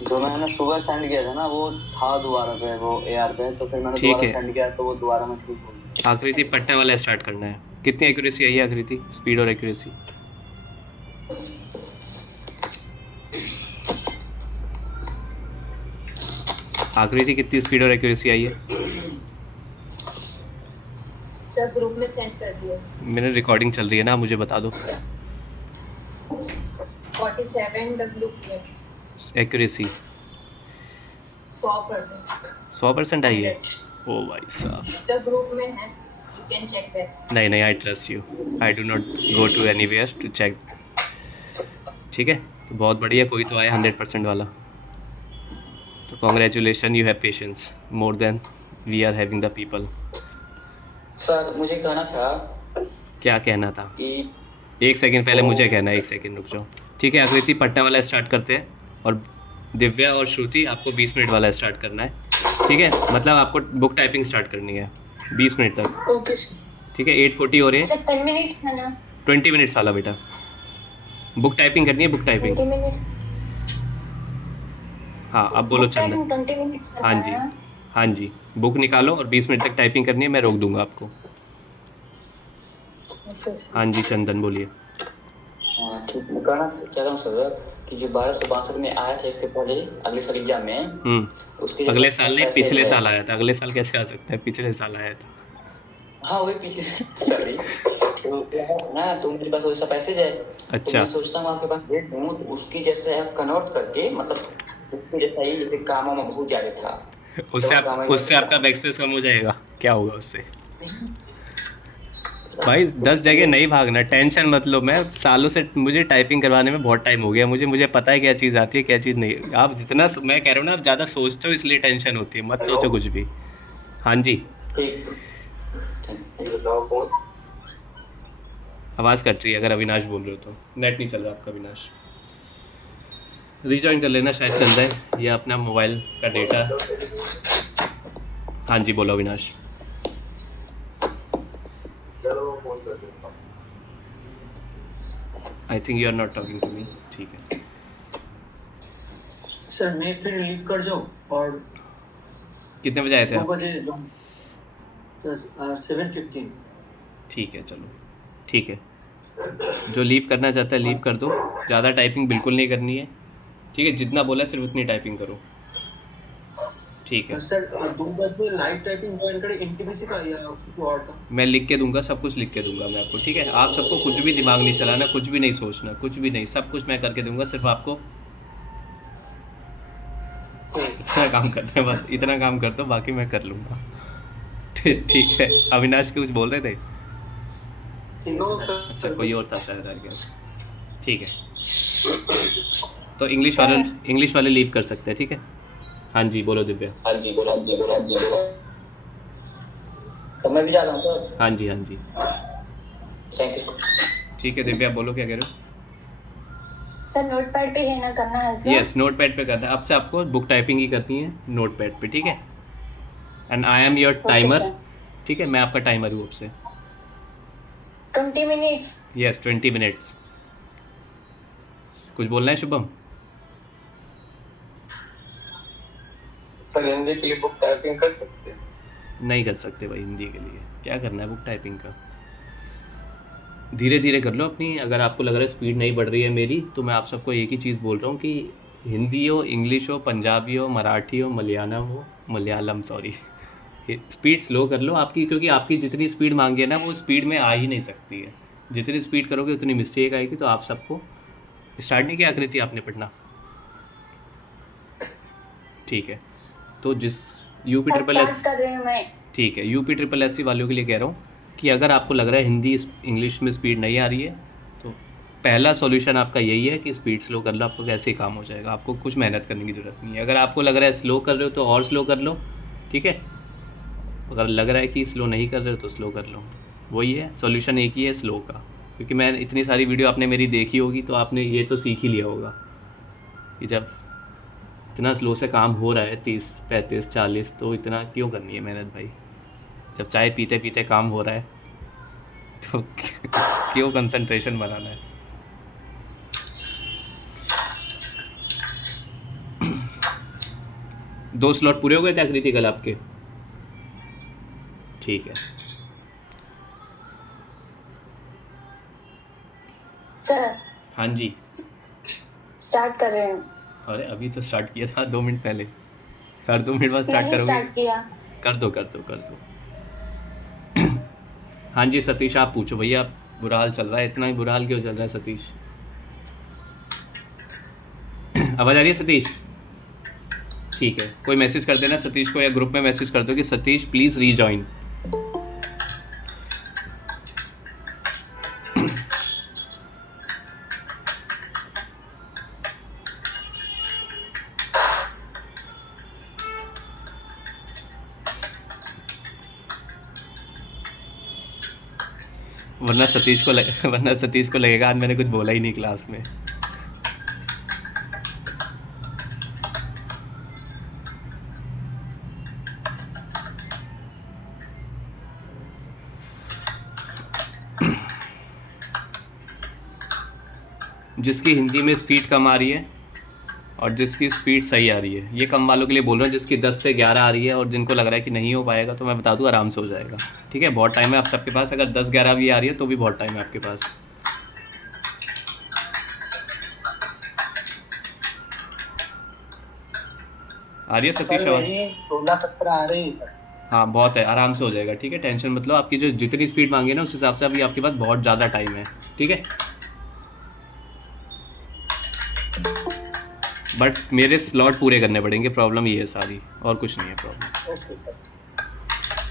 जो मैंने सुबह सेंड किया था ना वो था दोबारा पे वो AR पे, तो फिर मैंने ठीक दोबारा है। सेंड किया तो वो दोबारा में ठीक हो गया। आकृति पट्टे वाला स्टार्ट करना है। कितनी एक्यूरेसी आई है आकृति, स्पीड और एक्यूरेसी? आकृति कितनी स्पीड और एक्यूरेसी आई है? सर ग्रुप में सेंड कर दिया। मेरे रिकॉर्डिंग चल रही है ना, मुझे बता दो 47 WPM एक्यूरेसी। 100%। 100% आई है? ओ भाई साहब। सर ग्रुप में है, यू कैन चेक दैट। नहीं I trust you, I do not go to anywhere to check. ठीक है तो बहुत बढ़िया, कोई तो आया 100% वाला, तो congratulation, you have patience more than we are having the people. Sir मुझे कहना था क्या कहना था? कि 1 सेकंड पहले मुझे कहना है, 1 सेकंड रुक जाओ। ठीक है आकृति पट्टा वाला स्टार्ट करते हैं और दिव्या और श्रुति आपको 20 मिनट वाला स्टार्ट करना है। ठीक है, मतलब आपको बुक टाइपिंग स्टार्ट करनी है 20 मिनट तक। ओके ठीक है 8:40 हो रहे हैं। सर 10 मिनट है ना? 20 मिनट्स वाला बेटा, बुक टाइपिंग करनी है, बुक टाइपिंग। 20 मिनट। हाँ अब बोलो चंदन। 20 मिनट। हाँ जी बुक निकालो और 20 मिनट तक टाइपिंग करनी है, मैं रोक दूंगा आपको। हाँ जी चंदन बोलिए। हाँ ठीक, मैं कहना चाहता हूँ सर कि जो 1262 में आया था इसके पहले अगले साल एग्जाम में, उसके अगले साल नहीं, पिछले साल आया था। अगले साल कैसे आ सकता है, पिछले साल आया था। हाँ वही पिछले सॉरी तो क्या है ना, तो मेरे पास वैसा पैसेज है। अच्छा। तो मैं सोचता हूँ आपके पास भेज दूँ, तो उसकी जैसे आप कन्वर्ट करके, मतलब उसके जैसा ही, जैसे काम में बहुत ज्यादा था उससे आपका बैकस्पेस कम हो जाएगा। क्या होगा उससे? भाई 10 जगह नहीं भागना, टेंशन मत लो। मैं सालों से, मुझे टाइपिंग करवाने में बहुत टाइम हो गया, मुझे पता है क्या चीज़ आती है क्या चीज़ नहीं। आप जितना, मैं कह रहा हूँ ना, आप ज़्यादा सोचते हो इसलिए टेंशन होती है, मत सोचो कुछ भी। हाँ जी आवाज़ कट रही है अगर अविनाश बोल रहे हो तो। नेट नहीं चल रहा आपका अविनाश, रीजॉइन कर लेना, शायद चल रहा है या अपना मोबाइल का डेटा। हाँ जी बोलो Avinash. I think you are not talking to me. ठीक है सर मैं फिर लीव कर जाऊँ और कितने बजे आए थे 2 आप? बजे 7:15। ठीक है चलो ठीक है, जो लीव करना चाहता है लीव कर दो, ज़्यादा टाइपिंग बिल्कुल नहीं करनी है। ठीक है जितना बोला सिर्फ उतनी टाइपिंग करो। ठीक है सर 2 बजे लाइव टाइपिंग ज्वाइन करें NTPC का या किसी और का? मैं लिख के दूंगा, सब कुछ लिख के दूंगा मैं आपको। ठीक है आप सबको कुछ भी दिमाग नहीं चलाना, कुछ भी नहीं सोचना, कुछ भी नहीं, सब कुछ मैं करके दूंगा, सिर्फ आपको इतना काम करना है, बस इतना काम कर दो, बाकी मैं कर लूँगा। ठीक है अविनाश कुछ बोल रहे थे? No sir. अच्छा कोई और था शायद आ गया। ठीक है तो इंग्लिश वाले लीव कर सकते हैं। ठीक है हाँ जी बोलो दिव्या। हाँ जी तो मैं भी जा रहा हूँ सर। हाँ जी थैंक यू। ठीक है दिव्या बोलो क्या कह रहे हो? सर नोटपैड पे है ना करना है सर? यस नोटपैड पे करना है। अब से आपको बुक टाइपिंग ही करनी है नोटपैड पे। ठीक है and I am your timer. ठीक है मैं आपका टाइमर हूँ अब से। 20 minutes. Yes 20 minutes. कुछ बोलना है शुभम? सर हिंदी के लिए बुक टाइपिंग कर सकते हैं? नहीं कर सकते भाई, हिंदी के लिए क्या करना है बुक टाइपिंग का। धीरे धीरे कर लो अपनी, अगर आपको लग रहा है स्पीड नहीं बढ़ रही है मेरी, तो मैं आप सबको एक ही चीज़ बोल रहा हूँ कि हिंदी हो, इंग्लिश हो, पंजाबी हो, मराठी हो, मलयालम सॉरी, स्पीड स्लो कर लो आपकी, क्योंकि आपकी जितनी स्पीड मांगी है ना वो स्पीड में आ ही नहीं सकती है। जितनी स्पीड करोगे उतनी मिस्टेक आएगी। तो आप सबको स्टार्ट नहीं किया आकृति आपने पढ़ना? ठीक है, तो जिस यूपी ट्रिपल स्टार्ट एस, कर रही हूँ मैं। ठीक है, यूपी ट्रिपल एस सी वालों के लिए कह रहा हूँ कि अगर आपको लग रहा है हिंदी इंग्लिश में स्पीड नहीं आ रही है, तो पहला सॉल्यूशन आपका यही है कि स्पीड स्लो कर लो, आपको कैसे ही काम हो जाएगा, आपको कुछ मेहनत करने की ज़रूरत नहीं है। अगर आपको लग रहा है स्लो कर रहे हो तो और स्लो कर लो, ठीक है। अगर लग रहा है कि स्लो नहीं कर रहे हो तो स्लो कर लो, वही है सॉल्यूशन, एक ही है स्लो का। क्योंकि मैं इतनी सारी वीडियो आपने मेरी देखी होगी तो आपने ये तो सीख ही लिया होगा कि जब इतना स्लो से काम हो रहा है 30, 35, 40, तो इतना क्यों करनी है मेहनत भाई। जब चाय पीते पीते काम हो रहा है तो क्यों कंसंट्रेशन बनाना है। दो स्लॉट पूरे हो गए थे आकृति कल आपके? ठीक है सर हाँ जी, स्टार्ट कर रहे हूँ। अरे अभी तो स्टार्ट किया था 2 मिनट पहले, हर 2 मिनट बाद स्टार्ट नहीं करोगे? स्टार्ट किया। कर दो। हाँ जी सतीश आप पूछो भैया, बुरा हाल चल रहा है, इतना ही बुरा हाल क्यों चल रहा है सतीश? आवाज़ आ रही है सतीश? ठीक है, कोई मैसेज कर देना सतीश को, या ग्रुप में मैसेज कर दो कि सतीश प्लीज़ रीजॉइन। वरना सतीश को लगेगा आज मैंने कुछ बोला ही नहीं क्लास में। जिसकी हिंदी में स्पीड कम आ रही है और जिसकी स्पीड सही आ रही है, ये कम वालों के लिए बोल रहा हूँ, जिसकी 10 से 11 आ रही है और जिनको लग रहा है कि नहीं हो पाएगा, तो मैं बता दूँ आराम से हो जाएगा, ठीक है। बहुत टाइम है आप सबके पास, अगर 10-11 भी आ रही है तो भी बहुत टाइम है आपके पास। आ रही है सतीश आवाज़? 16-17 आ रही है। हाँ बहुत है, आराम से हो जाएगा, ठीक है, टेंशन मत लो। आपकी जो जितनी स्पीड मांगी है ना उस हिसाब से अभी आपके पास बहुत ज़्यादा टाइम है, ठीक है। बट मेरे स्लॉट पूरे करने पड़ेंगे, प्रॉब्लम ये है सारी, और कुछ नहीं है प्रॉब्लम। ओके सर,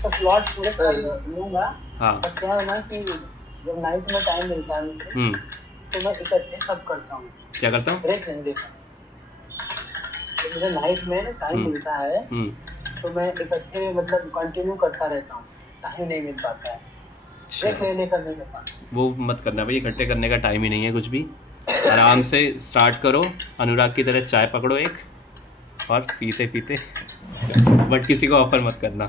तो स्लॉट पूरे कर लूँगा। हाँ पर क्या है ना कि जब नाइट में टाइम मिलता है मुझे, तो मैं इकट्ठे सब करता हूँ। क्या करता हूँ? ब्रेक नहीं देता। तो मुझे नाइट में टाइम मिलता है तो मैं इकट्ठे मतलब कंटिन्यू करता रहता हूँ, टाइम नहीं मिल पाता है, ब्रेक ले लेकर नहीं करता। वो मत करना भाई, इकट्ठे करने का टाइम ही नहीं है कुछ भी। आराम से स्टार्ट करो, अनुराग की तरह चाय पकड़ो एक, और पीते पीते, बट किसी को ऑफर मत करना।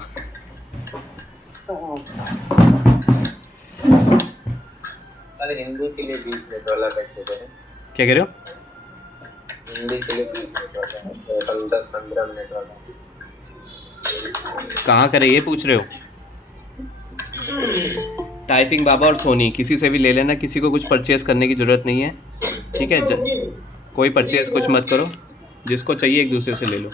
अरे हिंदी के लिए 20 मिनट वाला कैसे करें? क्या कह रहे हो? हिंदी के लिए 20 मिनट वाला, 10-15 मिनट वाला कहाँ करें ये पूछ रहे हो? टाइपिंग बाबा और सोनी किसी से भी ले लेना, किसी को कुछ परचेज करने की ज़रूरत नहीं है, ठीक है। कोई परचेज कुछ मत करो, जिसको चाहिए एक दूसरे से ले लो।